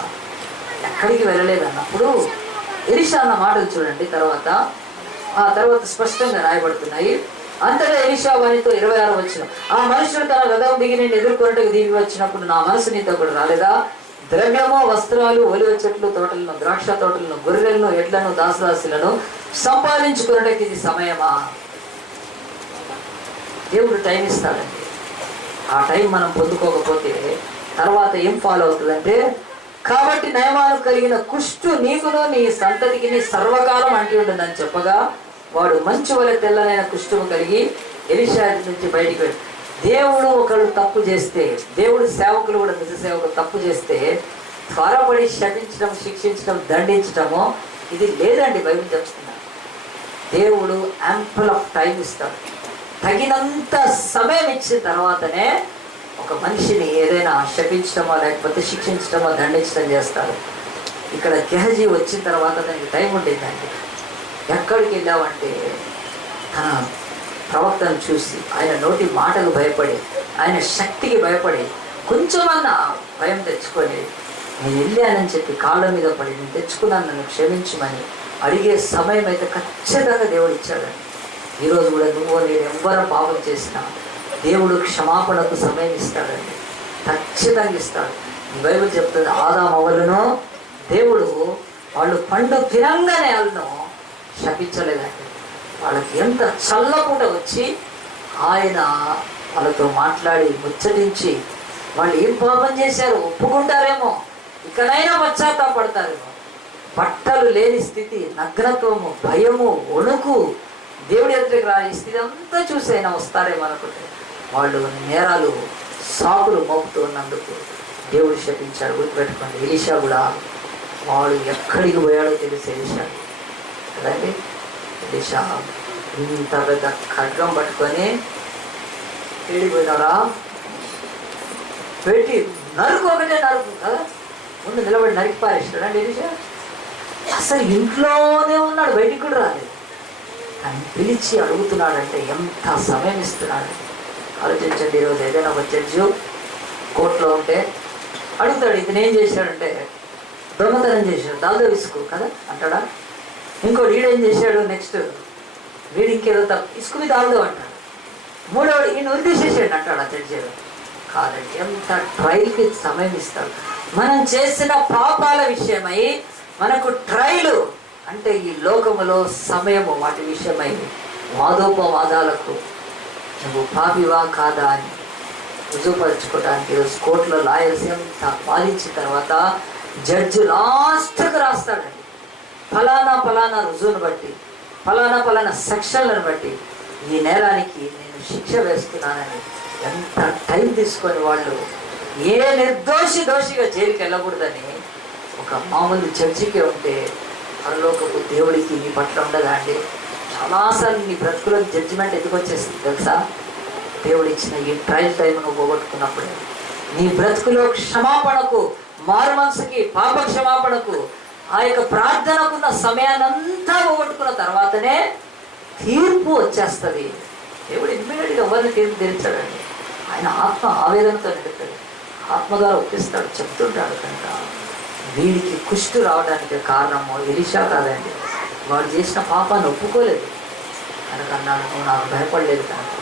ఎక్కడికి వెళ్ళలేదన్నప్పుడు ఎలీషా అన్న మాటలు చూడండి. తర్వాత స్పష్టంగా రాయబడుతున్నాయి. అంతటా ఎలీషా వానితో 26వ వచనం, ఆ మనుషుడు తన రథం దిగి నేను ఎదుర్కొన్నట్టుకు దిగి వచ్చినప్పుడు నా మనసు నీతో కూడా రాలేదా? ద్రవ్యము, వస్త్రాలు, ఒలివ చెట్లు, తోటలను, ద్రాక్ష తోటలను, గొర్రెలను, ఎడ్లను, దాసదాసులను సంపాదించుకున్నట్టుకు ఇది సమయమా? దేవుడు టైం ఇస్తాడండి. ఆ టైం మనం పొందుకోకపోతే తర్వాత ఏం ఫాలో అవుతుందంటే, కాబట్టి నయమాను కలిగిన కుష్టు నీకును నీ సంతతికి నీ సర్వకాలం అంటి ఉండదని చెప్పగా వాడు మంచు వలె తెల్లనైన కుష్టుము కలిగి ఎలీషా నుంచి బయటికి వెళ్ళి, దేవుడు ఒకళ్ళు తప్పు చేస్తే, దేవుడు సేవకులు కూడా నిజ సేవకులు తప్పు చేస్తే త్వరపడి శపించడం, శిక్షించడం, దండించడము ఇది లేదండి. బైబిల్ చెప్తున్నాడు, దేవుడు యాంపుల్ ఆఫ్ టైం ఇస్తాడు. తగినంత సమయం ఇచ్చిన తర్వాతనే ఒక మనిషిని ఏదైనా శపించడమో లేకపోతే శిక్షించడమో దండించడం చేస్తారు. ఇక్కడ గెహజీ వచ్చిన తర్వాత దానికి టైం ఉండిందండి. ఎక్కడికి వెళ్ళావంటే తన ప్రవక్తను చూసి, ఆయన నోటి మాటలు భయపడి, ఆయన శక్తికి భయపడి, కొంచెమన్నా భయం తెచ్చుకొని నేను వెళ్ళానని చెప్పి కాళ్ళ మీద పడి నేను తెచ్చుకున్నాను, నన్ను క్షమించమని అడిగే సమయం అయితే ఖచ్చితంగా దేవుడు ఇచ్చాడండి. ఈరోజు కూడా నువ్వు నేను ఎవ్వరం పాపం చేసినా దేవుడు క్షమాపణకు సమయం ఇస్తాడండి, ఖచ్చితంగా ఇస్తాడు. ఈ బైబిల్ చెప్తుంది, ఆదాము అవ్వలను దేవుడు వాళ్ళు పండు తినంగానే వాళ్ళను శపించలేదండి. వాళ్ళకి ఎంత చల్లపూట వచ్చి ఆయన వాళ్ళతో మాట్లాడి ముచ్చటించి వాళ్ళు ఏం పాపం చేశారు ఒప్పుకుంటారేమో, ఇకనైనా పశ్చాత్తాపడతారేమో. బట్టలు లేని స్థితి, నగ్నత్వము, భయము, వణుకు, దేవుడి ఎదుటికి రాని స్థితి అంతా చూసి అయినా వస్తారేమో అనుకుంటే వాళ్ళు నేరాలు, సాకులు మోపుతూ ఉన్నందుకు దేవుడు శపించాడు. గుర్తుపెట్టుకోండి, ఎలీషా కూడా వాడు ఎక్కడికి పోయాడో తెలిసి ఎలీషా కదండి. ఎలీషా ఇంత పెద్ద ఖడ్గం పట్టుకొని ఏడిపోయినారా, పెట్టి నరుకు, ఒకటే నరుకు కదా, ముందు నిలబడి నరికి పారేస్తాడండి ఎలీషా. అసలు ఇంట్లోనే ఉన్నాడు, బయటికి కూడా రాలేదు. కానీ పిలిచి అడుగుతున్నాడంటే ఎంత సమయం ఇస్తున్నాడు ఆలోచించండి. ఈరోజు ఏదైనా ఒక జడ్జి కోర్టులో ఉంటే అడుగుతాడు, ఇతను ఏం చేశాడంటే దొంగతనం చేశాడు, దాదో ఇసుకు కదా అంటాడా. ఇంకోటి ఈడేం చేశాడు, నెక్స్ట్ వీడు ఇంకేదో ఇసుకు మీద దాల్దో అంటాడు. మూడోడు ఈయన ఉరిదీసేసాడు అంటాడు ఆ జడ్జి. కాదండి, ఎంత ట్రయల్కి సమయం ఇస్తాడు. మనం చేసిన పాపాల విషయమై మనకు ట్రయలు అంటే ఈ లోకములో సమయము, వాటి విషయమై వాదోపవాదాలకు నువ్వు పాపివా కాదా అని రుజువుపరచుకోవడానికి ఈరోజు కోర్టులో లాయర్స్ ఎంత వాదించిన తర్వాత జడ్జి లాస్ట్కి రాస్తాడండి, ఫలానా ఫలానా రుజువును బట్టి, ఫలానా సెక్షన్లను బట్టి ఈ నేరానికి నేను శిక్ష వేస్తున్నానని. ఎంత టైం తీసుకొని వాళ్ళు ఏ దోషిగా జైలుకి వెళ్ళకూడదని ఒక మామూలు జడ్జికే ఉంటే పరలోకపు దేవుడికి నీ పట్ల ఉండదా అండి? చాలాసార్లు నీ బ్రతుకులో జడ్జిమెంట్ ఎందుకు వచ్చేస్తుంది తెలుసా? దేవుడు ఇచ్చిన ఈ ట్రయల్ టైంను పోగొట్టుకున్నప్పుడే నీ బ్రతుకులో క్షమాపణకు, మారు మనసుకి, పాప క్షమాపణకు, ఆ యొక్క ప్రార్థనకున్న సమయాన్నంతా పోగొట్టుకున్న తర్వాతనే తీర్పు వచ్చేస్తుంది. దేవుడు ఇమ్మీడియట్గా ఎవరిని తీర్పు తెరిచాడండి. ఆయన ఆత్మ ఆవేదనతో నిండుతాడు, ఆత్మ ద్వారా ఒప్పిస్తాడు, చెప్తుంటాడు. కనుక వీడికి కుష్టు రావడానికి కారణము ఎలీషా కాదండి, వాడు చేసిన పాపాన్ని ఒప్పుకోలేదు కనుక అన్నాడు, నువ్వు నాకు భయపడలేదు కనుక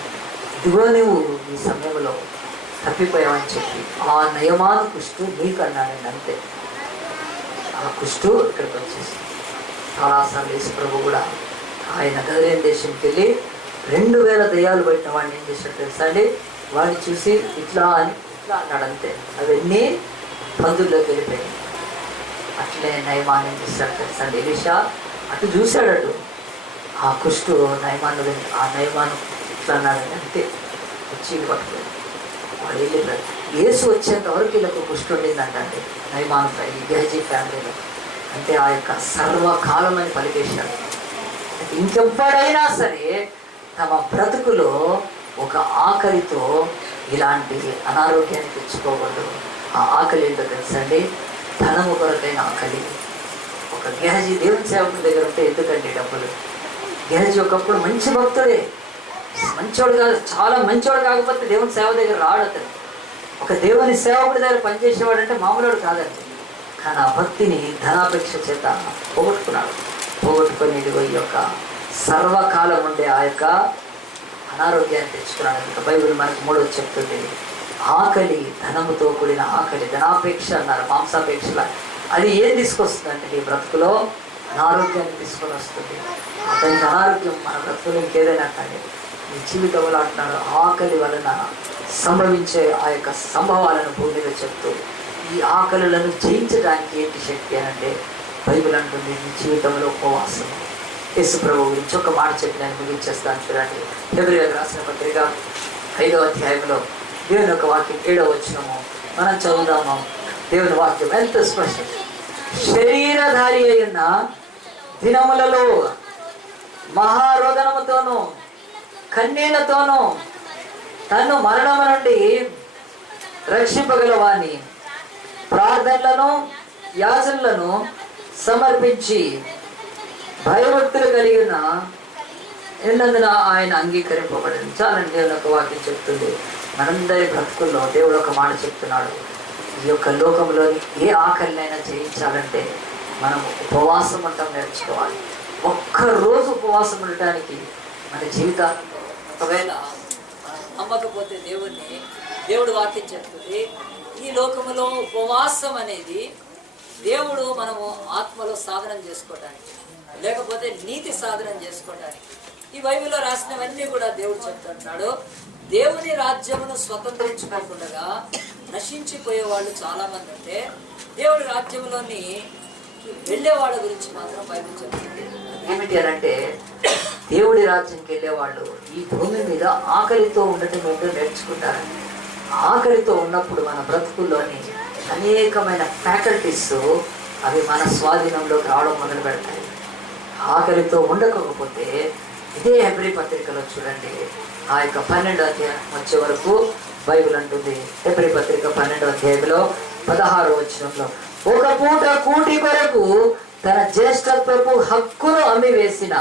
ఇదిగో నువ్వు ఈ సమయంలో తప్పిపోయావని చెప్పి ఆ నయమాను కుష్టు నీకు అన్నాడండి. అంతే, ఆ కుష్టు ఇక్కడికి వచ్చేసి చాలాసార్లు యేసు ప్రభు కూడా ఆయన గదరేన్ దేశంకి వెళ్ళి 2000 దయ్యాలు పట్టిన వాడిని ఏం చేశాడు తెలుసా అండి? వాడిని చూసి ఇట్లా అన్నాడు, అంతే, అవన్నీ పందుల్లోకి వెళ్ళిపోయాయి. అట్లే నయమాన్ ఏం చేశాడు తెలుసా అండి? ఎలీషా అటు చూశాడు, ఆ కుష్టు నయమాను, ఆ నయమాను ఇట్లా అన్నాడండి, అంతే, వచ్చి పట్టుకోండి. వాడు వెళ్ళిపోయాడు. యేసు వచ్చేంత వరకు వీళ్ళకు కుష్టు ఉండిందంటే నయమాను ఈ గెహజీ ఫ్యామిలీలో. అంటే ఆ యొక్క సర్వకాలం అని పలికేశాడు. ఇంకెవ్వడైనా సరే తమ బ్రతుకులో ఒక ఆకలితో ఇలాంటి అనారోగ్యాన్ని తెచ్చుకోకూడదు. ఆ ఆకలి ఏంటో తెలుసండి? ధనము కొరకైన ఆకలి. ఒక గెహజీ దేవుని సేవకుల దగ్గర ఉంటే ఎందుకండి డబ్బులు? గెహజీ ఒకప్పుడు మంచి భక్తుడే, మంచోడు కాదు, చాలా మంచోడు, కాకపోతే దేవుని సేవ దగ్గర రాడు అతను. ఒక దేవుని సేవకుడి దగ్గర పనిచేసేవాడు అంటే మామూలుడు కాదండి. కానీ ఆ భక్తిని ధనాపేక్ష చేత పోగొట్టుకొని ఇదిగో ఈ యొక్క సర్వకాలం ఉండే ఆ యొక్క అనారోగ్యాన్ని తెచ్చుకున్నాడు. ఇంకా బైబిల్ మనకు 3వ చెప్తుంది, ఆకలి, ధనముతో కూడిన ఆకలి, ధనాపేక్ష అన్నారు, మాంసాపేక్షల. అది ఏం తీసుకొస్తుందంటే ఈ బ్రతుకులో అనారోగ్యాన్ని తీసుకొని వస్తుంది. అతనికి అనారోగ్యం మన బ్రతుకులో ఇంకేదైనా కానీ ఈ జీవితంలో అంటున్నాడు, ఆకలి వలన సంభవించే ఆ యొక్క సంభవాలను భూమిలో చెప్తూ ఈ ఆకలులను జయించడానికి ఏంటి శక్తి అని అంటే బైబిల్ అంటుంది నీ జీవితంలో ఉపవాసం. యేసు ప్రభు గురించి ఒక మాట చెప్పి నేను ముగించేస్తాను చూడండి. హెబ్రీయులకు రాసిన పత్రిక 5వ అధ్యాయంలో దేవుని యొక్క వాక్యం 7వ వచనము మనం చదువుదాము. దేవుని వాక్యం ఎంత స్పష్టం. శరీరధారి అయిన దినములలో మహారోదనముతోనూ కన్నీళ్లతోనూ తన్ను మరణము నుండి రక్షింపగలవాని ప్రార్థనలను యాజనలను సమర్పించి భయభక్తులు కలిగిన ఎందున ఆయన అంగీకరింపబడింది. చాలండి, దేవుని ఒక వాక్యం చెప్తుంది. మనందరి బ్రతుకుల్లో దేవుడు ఒక మాట చెప్తున్నాడు, ఈ యొక్క లోకంలోని ఏ ఆకలినైనా జయించాలంటే మనం ఉపవాసం ఉండటం నేర్చుకోవాలి. ఒక్కరోజు ఉపవాసం ఉండటానికి మన జీవితాన్ని ఒకవేళ నమ్మకపోతే దేవుడు వాక్యం చెప్తుంది, ఈ లోకములో ఉపవాసం అనేది దేవుడు మనము ఆత్మలో సాధనం చేసుకోవడానికి, లేకపోతే నీతి సాధనం చేసుకోవడానికి. ఈ బైబిల్లో రాసినవన్నీ కూడా దేవుడు చెప్తున్నాడు. దేవుని రాజ్యమును స్వతంత్రించుకోకుండా నశించిపోయే వాళ్ళు చాలా మంది ఉంటే దేవుడి రాజ్యంలోని వెళ్ళే వాళ్ళ గురించి మాత్రం బైబిల్ చెప్తుంది. ఏమిటి అంటే దేవుడి రాజ్యంకి వెళ్ళేవాళ్ళు ఈ భూమి మీద ఆకలితో ఉండటం ఏంటో నేర్చుకుంటారండి. ఆకలితో ఉన్నప్పుడు మన బ్రతుకుల్లోని అనేకమైన ఫ్యాకల్టీస్ అవి మన స్వాధీనంలోకి రావడం మొదలు పెడతాయి. ఆకలితో ఉండకపోతే ఇదే హెబ్రీ పత్రికలో చూడండి, ఆ యొక్క 12వ అధ్యాయం వచ్చే వరకు బైబిల్ అంటుంది. హెబ్రీ పత్రిక 12వ అధ్యాయంలో 16వ వచనంలో, ఒక పూట కూటి కొరకు తన జ్యేష్ఠత్వపు హక్కును అమ్మివేసిన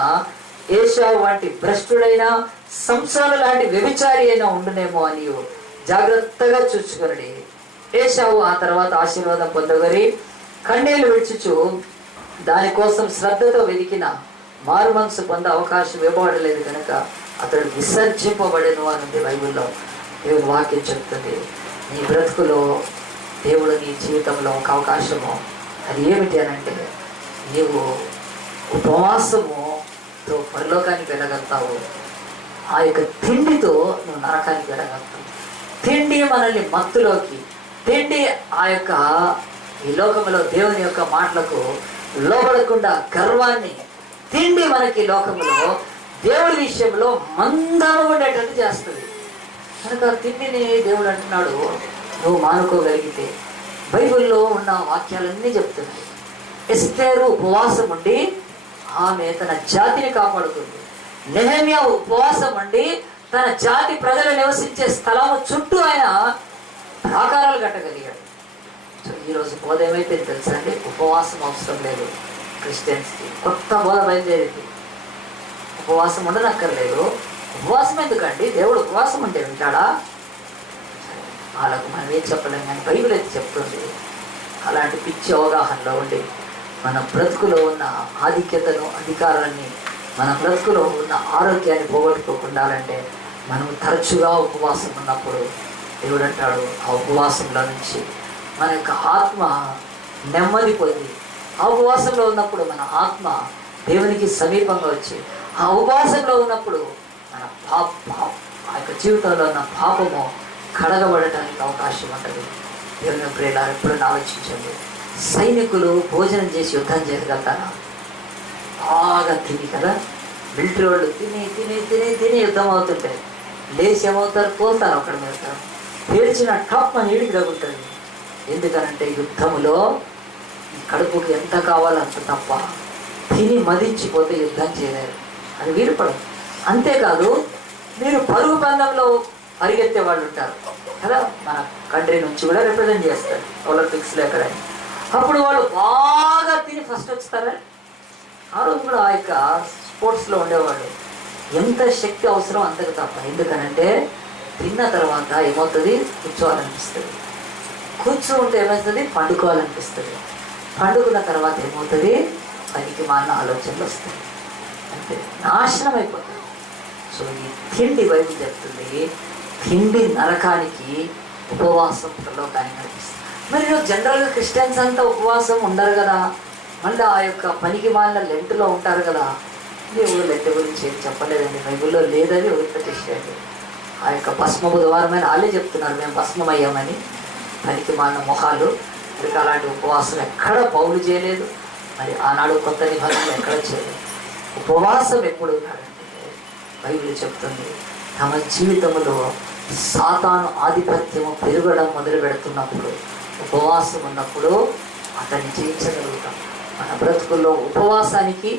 ఏశావు వంటి భ్రష్టుడైన సంసారు లాంటి వ్యభిచారి అయినా ఉండునేమో అని జాగ్రత్తగా చూసుకొనడి. ఏశావు ఆ తర్వాత ఆశీర్వాదం పొందగరి కన్నీళ్లు విడిచుచు దానికోసం శ్రద్ధతో వెతికిన మారు మనసు పొందే అవకాశం ఇవ్వబడలేదు కనుక అతడు విసర్జింపబడేను అని బైబిల్లో దేవుని వాక్యం చెప్తుంది. నీ బ్రతుకులో దేవుడు నీ జీవితంలో ఒక అది ఏమిటి అనంటే, నీవు ఉపవాసముతో పరలోకానికి వెళ్ళగలుగుతావు. ఆ యొక్క తిండితో నువ్వు నరకానికి వెళ్ళగలుగుతావు. తిండి మనల్ని మత్తులోకి, తిండి ఆ యొక్క ఈ లోకంలో దేవుని యొక్క మాటలకు లోబడకుండా గర్వాన్ని, తిండి మనకి లోకంలో దేవుడి విషయంలో మందము ఉండేటట్టు చేస్తుంది. కనుక తిండిని దేవుడు అంటున్నాడు, నువ్వు మానుకోగలిగితే బైబిల్లో ఉన్న వాక్యాలన్నీ చెప్తున్నాయి. ఎస్తేరు ఉపవాసం ఉండి ఆమె తన జాతిని కాపాడుతుంది. నెహెమ్యా ఉపవాసం ఉండి తన జాతి ప్రజలు నివసించే స్థలము చుట్టూ ఆయన ప్రాకారాలు కట్టగలిగాడు. సో ఈరోజు బోధ ఏమైపోయింది తెలుసా అండి? ఉపవాసం అవసరం లేదు క్రిస్టియన్స్కి. కొత్త బోధ బయలుదేరింది. ఉపవాసం ఉండనక్కర్లేదు. ఉపవాసం ఎందుకండి? దేవుడు ఉపవాసం ఉంటే వింటాడా? వాళ్ళకు మనం ఏం చెప్పలేము, కానీ బైబిల్ అయితే చెప్తుంది. అలాంటి పిచ్చి అవగాహనలో ఉండి మన బ్రతుకులో ఉన్న ఆధిక్యతను, అధికారాన్ని, మన బ్రతుకులో ఉన్న ఆరోగ్యాన్ని పోగొట్టుకోకుండా మనం తరచుగా ఉపవాసం ఉన్నప్పుడు దేవుడు అంటాడు, ఆ ఉపవాసంలో నుంచి మన యొక్క ఆత్మ నెమ్మది పొంది, ఆ ఉపవాసంలో ఉన్నప్పుడు మన ఆత్మ దేవునికి సమీపంగా వచ్చి, ఆ ఉపవాసంలో ఉన్నప్పుడు మన ఆ యొక్క జీవితంలో ఉన్న పాపము కడగబడటానికి అవకాశం ఉంటుంది. దేవుని ప్రియులారా, ఎప్పుడైనా ఆలోచించండి, సైనికులు భోజనం చేసి యుద్ధం చేయగలుగుతారా? బాగా తిని కదా, మిలిటరీ వాళ్ళు తిని తిని తిని తిని యుద్ధం అవుతుంటే లేచి ఏమవుతారు? పోతారు అక్కడ మీద, పేర్చిన టప్ అని నీడికి తగ్గుతుంది. ఎందుకనంటే యుద్ధములో కడుపుకి ఎంత కావాలో అంత తప్ప తిని మదించిపోతే యుద్ధం చేయలేరు, అది వీలుపడదు. అంతేకాదు, మీరు పరుగు పందెంలో పరిగెత్తే వాళ్ళు ఉంటారు కదా, మన కంట్రీ నుంచి కూడా రిప్రజెంట్ చేస్తారు ఒలింపిక్స్లో ఎక్కడైనా. అప్పుడు వాళ్ళు బాగా తిని ఫస్ట్ వస్తారా? ఆ రోజు కూడా ఆ యొక్క స్పోర్ట్స్లో ఉండేవాళ్ళు ఎంత శక్తి అవసరం అంతకు తప్ప. ఎందుకనంటే తిన్న తర్వాత ఏమవుతుంది? కూర్చోవాలనిపిస్తుంది. కూర్చుంటే ఏమవుతుంది? పండుకోవాలనిపిస్తుంది. పండుకున్న తర్వాత ఏమవుతుంది? పనికి మాలిన ఆలోచనలు వస్తాయి, అంటే నాశనం అయిపోతుంది. సో ఈ తిండి బైబిల్ చెప్తుంది, తిండి నరకానికి, ఉపవాసం పరలోకానికి నడిపిస్తుంది. మరి జనరల్గా క్రిస్టియన్స్ అంతా ఉపవాసం ఉండరు కదా, మళ్ళీ ఆ యొక్క పనికి మాలిన లెంటులో ఉంటారు కదా. దేవుడు లెంట గురించి ఏం చెప్పలేదండి, బైబిల్లో లేదని వదిలిపెట్టేసేయండి. ఆ యొక్క భస్మ బుధవారమైన వాళ్ళే చెప్తున్నారు, మేము భస్మమయ్యామని. పనికి మాలిన మొహాలు. మరి అలాంటి ఉపవాసం ఎక్కడ పౌలు చేయలేదు, మరి ఆనాడు కొత్త నిబంధనలు ఎక్కడ చేయలేదు. ఉపవాసం ఎప్పుడు ఉన్నాడంటే బైబిల్ చెప్తుంది, తమ జీవితంలో సాతాను ఆధిపత్యము పెరగడం మొదలు పెడుతున్నప్పుడు, ఉపవాసం ఉన్నప్పుడు అతన్ని జయించగలుగుతాం. మన బ్రతుకుల్లో ఉపవాసానికి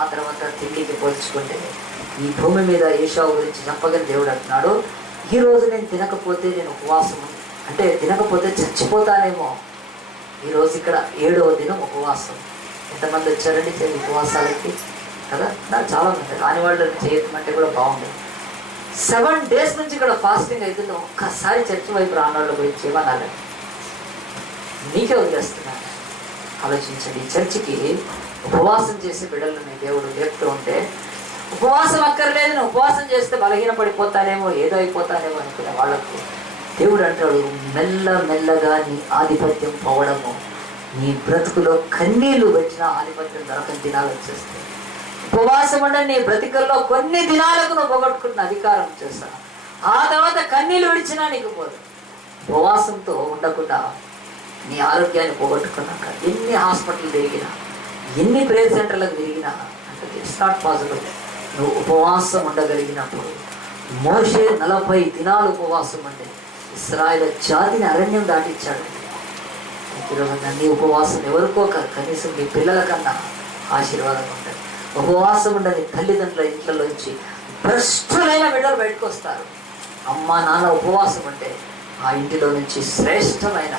ఆ తర్వాత తిండికి పోల్చుకుంటే ఈ భూమి మీద ఏశావు గురించి చెప్పగని దేవుడు అంటున్నాడు, ఈరోజు నేను తినకపోతే నేను ఉపవాసం, అంటే తినకపోతే చచ్చిపోతానేమో. ఈరోజు ఇక్కడ 7వ దినం ఉపవాసం. ఎంతమంది వచ్చారండి ఉపవాసాలకి కదా? నాకు చాలా మంది కాని వాళ్ళు చేయమంటే కూడా బాగుండేది. 7 days నుంచి ఇక్కడ ఫాస్టింగ్ అవుతుంది. ఒక్కసారి చర్చి వైపు రానోళ్ళ గురించి ఏమనాలి? నీకే వదిలేస్తున్నాను. ఆలోచించండి, ఈ చర్చికి ఉపవాసం చేసే బిడ్డలను మీ దేవుడు లేపుతూ ఉంటే, ఉపవాసం అక్కర్లేదు, నేను ఉపవాసం చేస్తే బలహీన పడిపోతానేమో, ఏదో అయిపోతానేమో అనుకునే వాళ్ళకు దేవుడు అంటాడు, మెల్లగా నీ ఆధిపత్యం పోవడము, నీ బ్రతుకులో కన్నీళ్లు పెట్టిన ఆధిపత్యం దొరకని దినాలు వచ్చేస్తాయి. ఉపవాసం ఉండే నీ బ్రతికల్లో కొన్ని దినాలకు నువ్వు పోగొట్టుకున్న అధికారం చేస్తా, ఆ తర్వాత కన్నీళ్ళు విడిచినా నీకు పోదు. ఉపవాసంతో ఉండకుండా నీ ఆరోగ్యాన్ని పోగొట్టుకున్నాక ఎన్ని హాస్పిటల్ తిరిగినా, ఎన్ని ప్రేయర్ సెంటర్లకు తిరిగినా అంటే ఇట్స్ నాట్ పాసిబుల్. నువ్వు ఉపవాసం ఉండగలిగినప్పుడు, మోషే 40 దినాలు ఉపవాసం అంటే ఇశ్రాయేలు జాతిని అరణ్యం దాటించాడు. ఈరోజు నీ ఉపవాసం ఎవరికో కనీసం నీ పిల్లల కన్నా ఆశీర్వాదం ఉంటుంది. ఉపవాసం ఉండని తల్లిదండ్రుల ఇంట్లోంచి భ్రష్టులైన బిడ్డలు బయటకు వస్తారు. అమ్మ నాన్న ఉపవాసం అంటే ఆ ఇంటిలో నుంచి శ్రేష్టమైన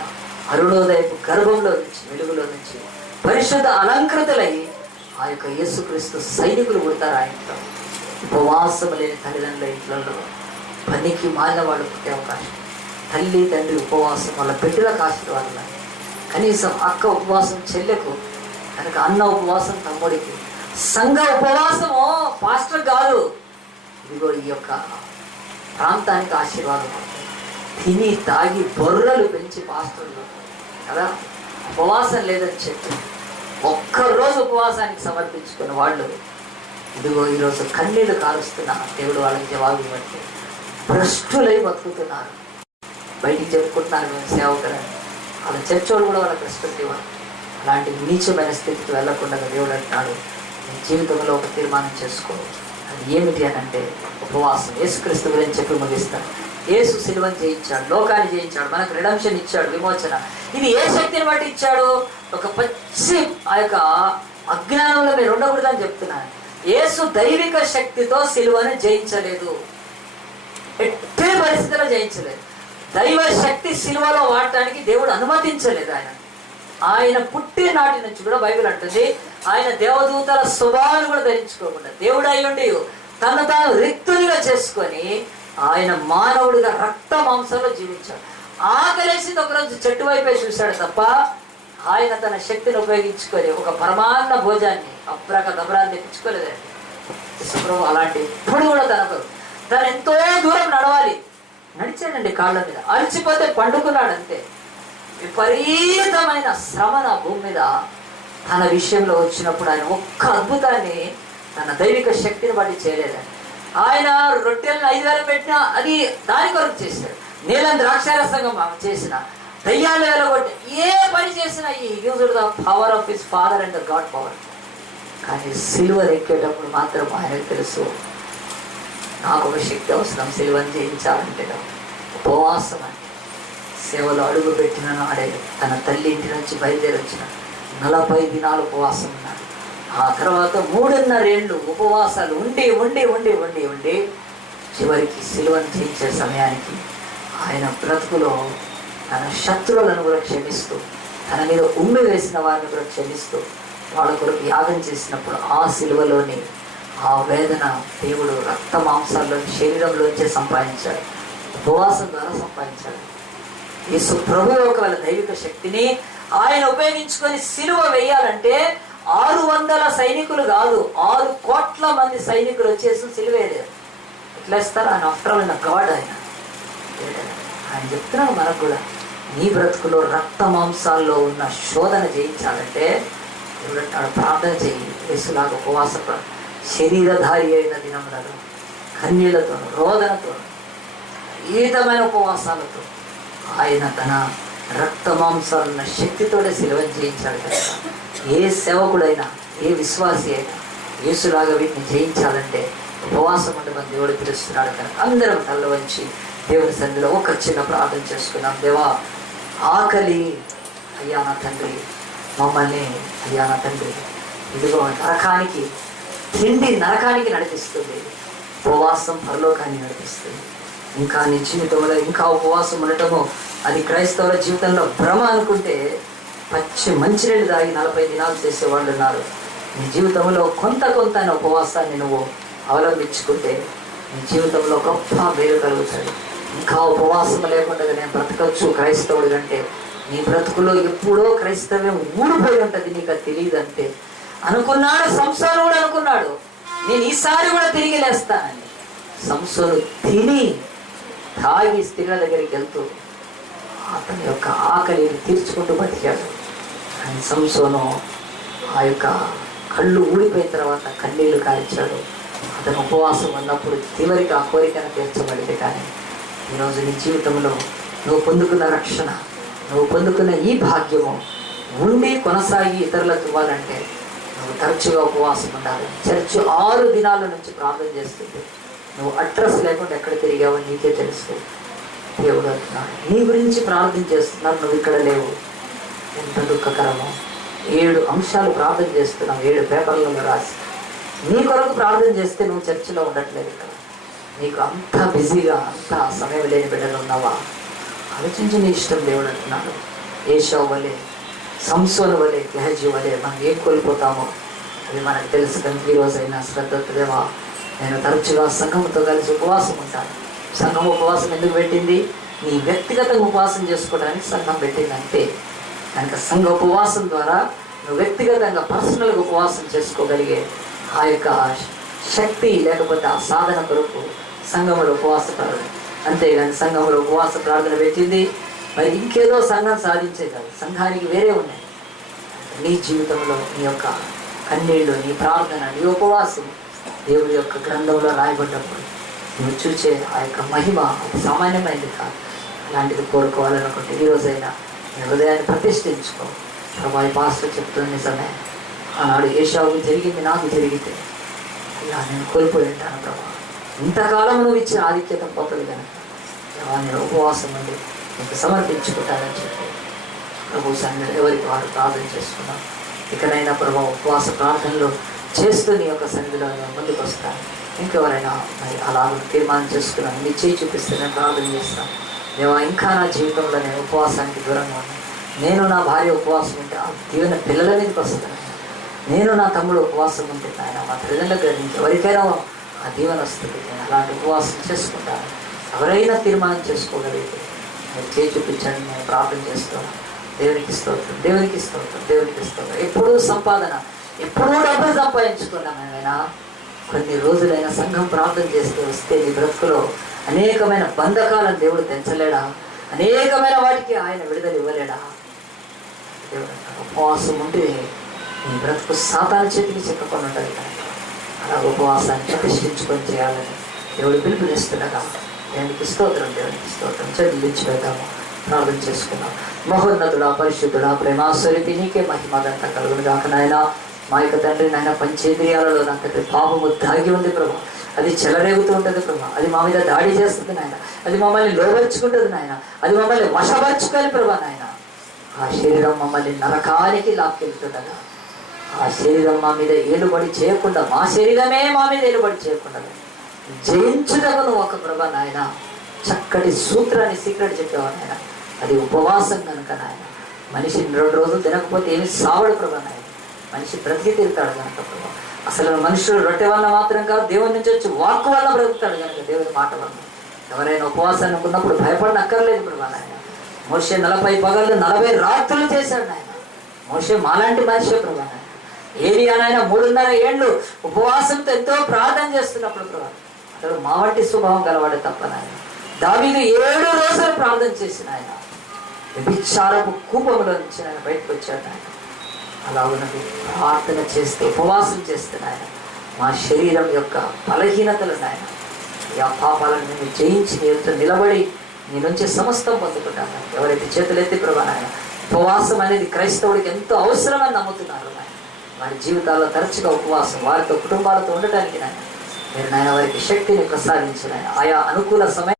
అరుణోదయపు గర్భంలో నుంచి, వెలుగులో నుంచి పరిశుద్ధ అలంకృతులై ఆ యొక్క యేసుక్రీస్తు సైనికులు పుడతారు. ఆ ఇంట్లో ఉపవాసం లేని తల్లిదండ్రుల ఇంట్లలో పనికి మాలిన వాళ్ళు పుట్టే అవకాశం. తల్లి తండ్రి ఉపవాసం వాళ్ళ బిడ్డలకు ఆశీర్వాదం. కనీసం అక్క ఉపవాసం చెల్లెకు, కనుక అన్న ఉపవాసం తమ్ముడికి, సంఘ ఉపవాసము పాస్టర్ కాదు, ఇదిగో ఈ యొక్క ప్రాంతానికి ఆశీర్వాదం. తిని తాగి బొర్రలు పెంచి పాస్టర్లు కదా ఉపవాసం లేదని చెప్పి ఒక్కరోజు ఉపవాసానికి సమర్పించుకున్న వాళ్ళు ఇదిగో ఈరోజు కన్నీళ్లు కారుస్తున్నారు. దేవుడు వాళ్ళకి జవాబు ఇవ్వండి. భ్రష్టులై బతుకుతున్నారు. బయటికి చెప్పుకుంటున్నారు మేము సేవకులని, వాళ్ళ చర్చోళ్ళు కూడా వాళ్ళకి రెస్పెక్ట్ ఇవ్వాలి. అలాంటి నీచమైన స్థితికి వెళ్లకుండా దేవుడు అంటున్నాడు, నీ జీవితంలో ఒక తీర్మానం చేసుకో. అది ఏమిటి అని అంటే ఉపవాసం. యేసుక్రీస్తు గురించి చెప్పి ముగిస్తాడు. యేసు సిలువను జయించాడు, లోకాన్ని జయించాడు, మనకు రిడెంప్షన్ ఇచ్చాడు, విమోచన. ఇది ఏ శక్తిని బట్టి ఇచ్చాడు? ఒక పచ్చి ఆ యొక్క అజ్ఞానంలో మీరు ఉండకూడదని చెప్తున్నాను. యేసు దైవిక శక్తితో సిలువను జయించలేదు, ఎట్టి పరిస్థితిలో జయించలేదు. దైవ శక్తి సిలువలో వాడటానికి దేవుడు అనుమతించలేదు. ఆయన పుట్టిన నాటి నుంచి కూడా బైబిల్ అంటుంది, ఆయన దేవదూతల స్వభావాన్ని కూడా ధరించుకోకుండా దేవుడు అయ్యుండి తను తాను రిక్తునిగా చేసుకొని ఆయన మానవుడిగా రక్త మాంసంలో జీవించాడు. ఆకలేసింది ఒకరోజు చెట్టు వైపే చూశాడు తప్ప ఆయన తన శక్తిని ఉపయోగించుకొని ఒక పరమాన్న భోజాన్ని అబ్రక దబ్రాన్ని తెప్పించుకోలేదండి. ప్రభు అలాంటి ఇప్పుడు కూడా తను ఎంతో దూరం నడవాలి, నడిచాడండి కాళ్ళ మీద. అలసిపోతే పండుకున్నాడు అంతే. విపరీతమైన శ్రమ నా భూమి మీద తన విషయంలో వచ్చినప్పుడు ఆయన ఒక్క అద్భుతాన్ని తన దైవిక శక్తిని బట్టి చేయలేదండి. ఆయన రొట్టెలను 5,000 పెట్టినా అది దాని కొరకు చేశాడు. నీలం ద్రాక్షారసంగం చేసిన, దయ్యాలు వెళ్ళగొట్టి ఏ పని చేసినా ఈ used the power of his father and the God power. కానీ సిలువ ఎక్కేటప్పుడు మాత్రం ఆయనకు తెలుసు, నాకు ఒక శక్తి అవసరం సిలువను జయించాలంటే. ఉపవాసం అంటే సేవలో అడుగు పెట్టిన నాడే తన తల్లి ఇంటి నుంచి బయలుదేరి వచ్చిన 40 దినాలు ఉపవాసం ఉన్నాడు. ఆ తర్వాత 3.5 ఏళ్ళు ఉపవాసాలు ఉండి ఉండి ఉండి ఉండి ఉండి చివరికి సిలువను జయించే సమయానికి ఆయన బ్రతుకులో తన శత్రువులను కూడా క్షమిస్తూ, తన మీద ఉమ్మి వేసిన వారిని కూడా క్షమిస్తూ వాళ్ళ కొరకు యాగం చేసినప్పుడు ఆ సిలువలోని ఆ వేదన దేవుడు రక్త మాంసాల్లో శరీరంలోంచే సంపాదించాడు, ఉపవాసం ద్వారా సంపాదించాడు. యేసు ప్రభువు ఒకవేళ దైవిక శక్తిని ఆయన ఉపయోగించుకొని సిలువ వేయాలంటే 600 సైనికులు కాదు, 6 కోట్ల మంది సైనికులు వచ్చేసి సిలువేయలేరు. ఎట్లా ఇస్తారు? ఆయన ఆఫ్టర్ ఆల్ గాడ్. ఆయన చెప్తున్నాడు మనకు కూడా, నీ బ్రతుకులో రక్త మాంసాల్లో ఉన్న శోధన జయించాలంటే ఎవరంటాడు ప్రార్థన చేయి. యేసులాగా ఉపవాస శరీరధారి అయిన దినములలో కన్నీళ్లతో, రోదనతో, ఈతమైన ఉపవాసాలతో ఆయన తన రక్త మాంసాలున్న శక్తితోనే సిలువను జయించాడు కదా. ఏ సేవకుడైనా, ఏ విశ్వాసి అయినా యేసులాగా వీటిని జయించాలంటే ఉపవాసం ఉండమని దేవుడు పిలుస్తున్నాడు. కనుక అందరం తల్ల వంచి దేవుని సన్నిధిలో ఒక చిన్న ప్రార్థన చేసుకున్నాం. దేవా, ఆకలి అయ్యా నా తండ్రి, మమ్మల్ని అయ్యా నా తండ్రి ఇదిగో నరకానికి, తిండి నరకానికి నడిపిస్తుంది, ఉపవాసం పరలోకాన్ని నడిపిస్తుంది. ఇంకా నీ జీవితంలో ఇంకా ఉపవాసం ఉండటము అది క్రైస్తవుల జీవితంలో భ్రమ అనుకుంటే పచ్చి మంచినీళ్ళు తాగి 40 దినాలు చేసేవాళ్ళు ఉన్నారు. నీ జీవితంలో కొంత ఉపవాసాన్ని నువ్వు అవలంబించుకుంటే నీ జీవితంలో గొప్ప మేలు కలుగుతుంది. ఇంకా ఉపవాసం లేకుండా నేను బ్రతకచ్చు క్రైస్తవుడు అంటే నీ బ్రతుకులో ఎప్పుడో క్రైస్తవ్యం ఊడిపోయి ఉంటుంది, నీకు అది తెలియదు అంతే. అనుకున్నాడు సంసోను కూడా అనుకున్నాడు, నేను ఈసారి కూడా తిరిగి లేస్తానని. సంసోను తిని తాగి స్త్రీల దగ్గరికి వెళ్తూ అతని యొక్క ఆకలిని తీర్చుకుంటూ బతికాడు. అని సంసోను ఆ యొక్క కళ్ళు ఊడిపోయిన తర్వాత కన్నీళ్లు కాల్చాడు. అతను ఉపవాసం ఉన్నప్పుడు చివరికి ఆ కోరికను తీర్చబడింది. కానీ ఈరోజు నీ జీవితంలో నువ్వు పొందుకున్న రక్షణ, నువ్వు పొందుకున్న ఈ భాగ్యము ఉండి కొనసాగి ఇతరులకు ఇవ్వాలంటే నువ్వు తరచుగా ఉపవాసం ఉండాలి. చర్చ్ 6 దినాల నుంచి ప్రార్థన చేస్తుంది. నువ్వు అడ్రస్ లేకుండా ఎక్కడ తిరిగావో నీకే తెలుసు. దేవుడు అంటున్నాడు, నీ గురించి ప్రార్థన చేస్తున్నావు, నువ్వు ఇక్కడ లేవు. ఎంత దుఃఖకరమో. 7 అంశాలు ప్రార్థన చేస్తున్నావు, 7 పేపర్లలో రాసి నీ కొరకు ప్రార్థన చేస్తే నువ్వు చర్చిలో ఉండట్లేదు కదా. నీకు అంత బిజీగా అంత సమయం లేని బిడ్డలు ఉన్నావా? ఆలోచించి నీ ఇష్టం దేవుడు అంటున్నాడు. ఏషావు వలె, సంసోను వలె, గెహజీ వలె మనం ఏం కోల్పోతామో అది మనకు తెలుసు. కనుక ఈరోజైనా శ్రద్ధ దేవా, నేను తరచుగా సంఘంతో కలిసి ఉపవాసం ఉంటాను. సంఘం ఉపవాసం ఎందుకు పెట్టింది? నీ వ్యక్తిగతంగా ఉపవాసం చేసుకోవడానికి సంఘం పెట్టింది అంతే. కనుక సంఘ ఉపవాసం ద్వారా నువ్వు వ్యక్తిగతంగా పర్సనల్గా ఉపవాసం చేసుకోగలిగే ఆ యొక్క శక్తి లేకపోతే ఆ సాధన కొరకు సంఘంలో ఉపవాస ప్రార్థన. అంతేగాని సంఘంలో ఉపవాస ప్రార్థన పెట్టింది మరి ఇంకేదో సంఘం సాధించే కాదు. సంఘానికి వేరే ఉన్నాయి. నీ జీవితంలో నీ యొక్క కన్నీళ్ళు, నీ ప్రార్థన, నీ ఉపవాసం దేవుడి యొక్క గ్రంథంలో రాయబడ్డప్పుడు నువ్వు చూసే ఆ యొక్క మహిమ అది సామాన్యమైనది కాదు. అలాంటిది కోరుకోవాలనుకుంటే ఈరోజైనా నీ హృదయాన్ని ప్రతిష్ఠించుకో. ప్రభా, పాస్టర్ చెప్తుంది నిజమే, ఆనాడు ఏషావుకి జరిగింది నాకు జరిగితే ఇలా నేను కోల్పోయి ఉంటాను ప్రభా. ఇంతకాలం నువ్వు ఇచ్చిన ఆధిక్యత పోతుంది కనుక నేను ఉపవాసం నుండి నీకు సమర్పించుకుంటానని చెప్పి ప్రభు సన్నిధిలో ఎవరికి వారు ప్రార్థన చేసుకున్నాం. ఇకనైనా ప్రభా ఉపవాస ప్రార్థనలు చేస్తూ నీ యొక్క సన్నిధిలో నేను ముందుకు వస్తాను. ఇంకెవరైనా మరి అలాగ తీర్మానం చేసుకున్నాను, నీ చేయి చూపిస్తే నేను ప్రార్థన చేస్తాను. దేవా, ఇంకా నా జీవితంలో నేను ఉపవాసానికి దూరంగా ఉన్నాను. నేను నా భార్య ఉపవాసం ఉంటే ఆ దీవెన పిల్లల మీదకి వస్తున్నాను. నేను నా తమ్ముడు ఉపవాసం ఉంటే ఆయన మా తల్లిదండ్రుల దగ్గర నుంచి ఎవరికైనా ఆ దీవెన వస్తుంది. నేను అలాంటి ఉపవాసం చేసుకుంటాను. ఎవరైనా తీర్మానం చేసుకోగలిగితే మీరు చేయి చూపించండి, నేను ప్రార్థన చేస్తాను. దేవునికి స్తోత్రం, దేవునికి స్తోత్రం, దేవునికి స్తోత్రం. ఎప్పుడూ సంపాదన, ఎప్పుడూ డబ్బులు సంపాదించుకున్నాను. ఏమైనా కొన్ని రోజులైనా సంఘం ప్రార్థన చేస్తే వస్తే నీ బ్రతుకులో అనేకమైన బంధకాలను దేవుడు తెంచలేడా? అనేకమైన వాటికి ఆయన విడుదల ఇవ్వలేడా? దేవుడు ఉపవాసం ఉంటే నీ బ్రతుకు సాతాను చేతికి చిక్కకుండా ఉంటుంది. అలా ఉపవాసాన్ని ప్రతిష్ఠించుకొని చేయాలని దేవుడు పిలుపునిస్తుండగా దేవునికి స్తోత్రం, దేవునికి స్తోత్రం. చెల్లించిపోతాము, ప్రార్థన చేసుకున్నాం. మహోన్నతుడా, పరిశుద్ధుడా, ప్రేమాస్వరూపి నీకే మహిమదంతా కలుగును గాక నాయన. మా యొక్క తండ్రి నాయన పంచేంద్రియాలలో నా తండ్రి పాపము దాగి ఉంది ప్రభా. అది చెలరేగుతూ ఉంటుంది ప్రభా. అది మా మీద దాడి చేస్తుంది నాయన. అది మమ్మల్ని లోబర్చుకుంటుంది నాయన. అది మమ్మల్ని వశపరుచుకోవాలి ప్రభా నాయన. ఆ శరీరం మమ్మల్ని నరకానికి లాక్కెళ్తుండగా ఆ శరీరం మా మీద ఏలుబడి చేయకుండా, మా శరీరమే మా మీద ఏలుబడి చేయకుండా జయించుటకు నువ్వు ఒక ప్రభా నాయన చక్కటి సూత్రాన్ని సీక్రెట్ చెప్పేవా నాయన. అది ఉపవాసం కనుక నాయన. మనిషి 2 రోజులు తినకపోతే ఏమి సావడు ప్రభా నాయన. మనిషి బ్రతికి తీరుతాడు కనుక ప్రభా. అసలు మనుషులు రొట్టె వల్ల మాత్రం కాదు, దేవుని నుంచి వచ్చి వాక్కు వల్ల బ్రతుకుతాడు కనుక, దేవుని మాట వల్ల. ఎవరైనా ఉపవాసాన్ని అనుకున్నప్పుడు భయపడనక్కర్లేదు ప్రభా నాయన. మోషే 40 పగళ్ళు 40 రాత్రులు చేశాడు నాయన. మోషే మాలాంటి మనిషే ప్రభా నాయన. ఏలియానైనా 3.5 ఏళ్ళు ఉపవాసంతో ఎంతో ప్రార్థన చేస్తున్నప్పుడు ప్రభా అతడు మా వంటి స్వభావం గలవాడే తప్ప నాయన. దావీదు 7 రోజులు ప్రార్థన చేసిన ఆయన వ్యభిచారపు కూపంలో నుంచి ఆయన బయటకు వచ్చాడు ఆయన. అలాగునకు ప్రార్థన చేస్తే, ఉపవాసం చేస్తే ఆయన మా శరీరం యొక్క బలహీనతలు నాయన, ఆ పాపాలను నేను జయించి నీతో నిలబడి నీ నుంచి సమస్తం పొందుకుంటాను. ఎవరైతే చేతులెత్తి ప్రభా నాయన ఉపవాసం అనేది క్రైస్తవుడికి ఎంతో అవసరమని నమ్ముతున్నారు నాయన, వారి జీవితాల్లో తరచుగా ఉపవాసం వారితో కుటుంబాలతో ఉండటానికి నాయన మీరు నాయన వారికి శక్తిని ప్రసాదించిన ఆయా అనుకూల సమయం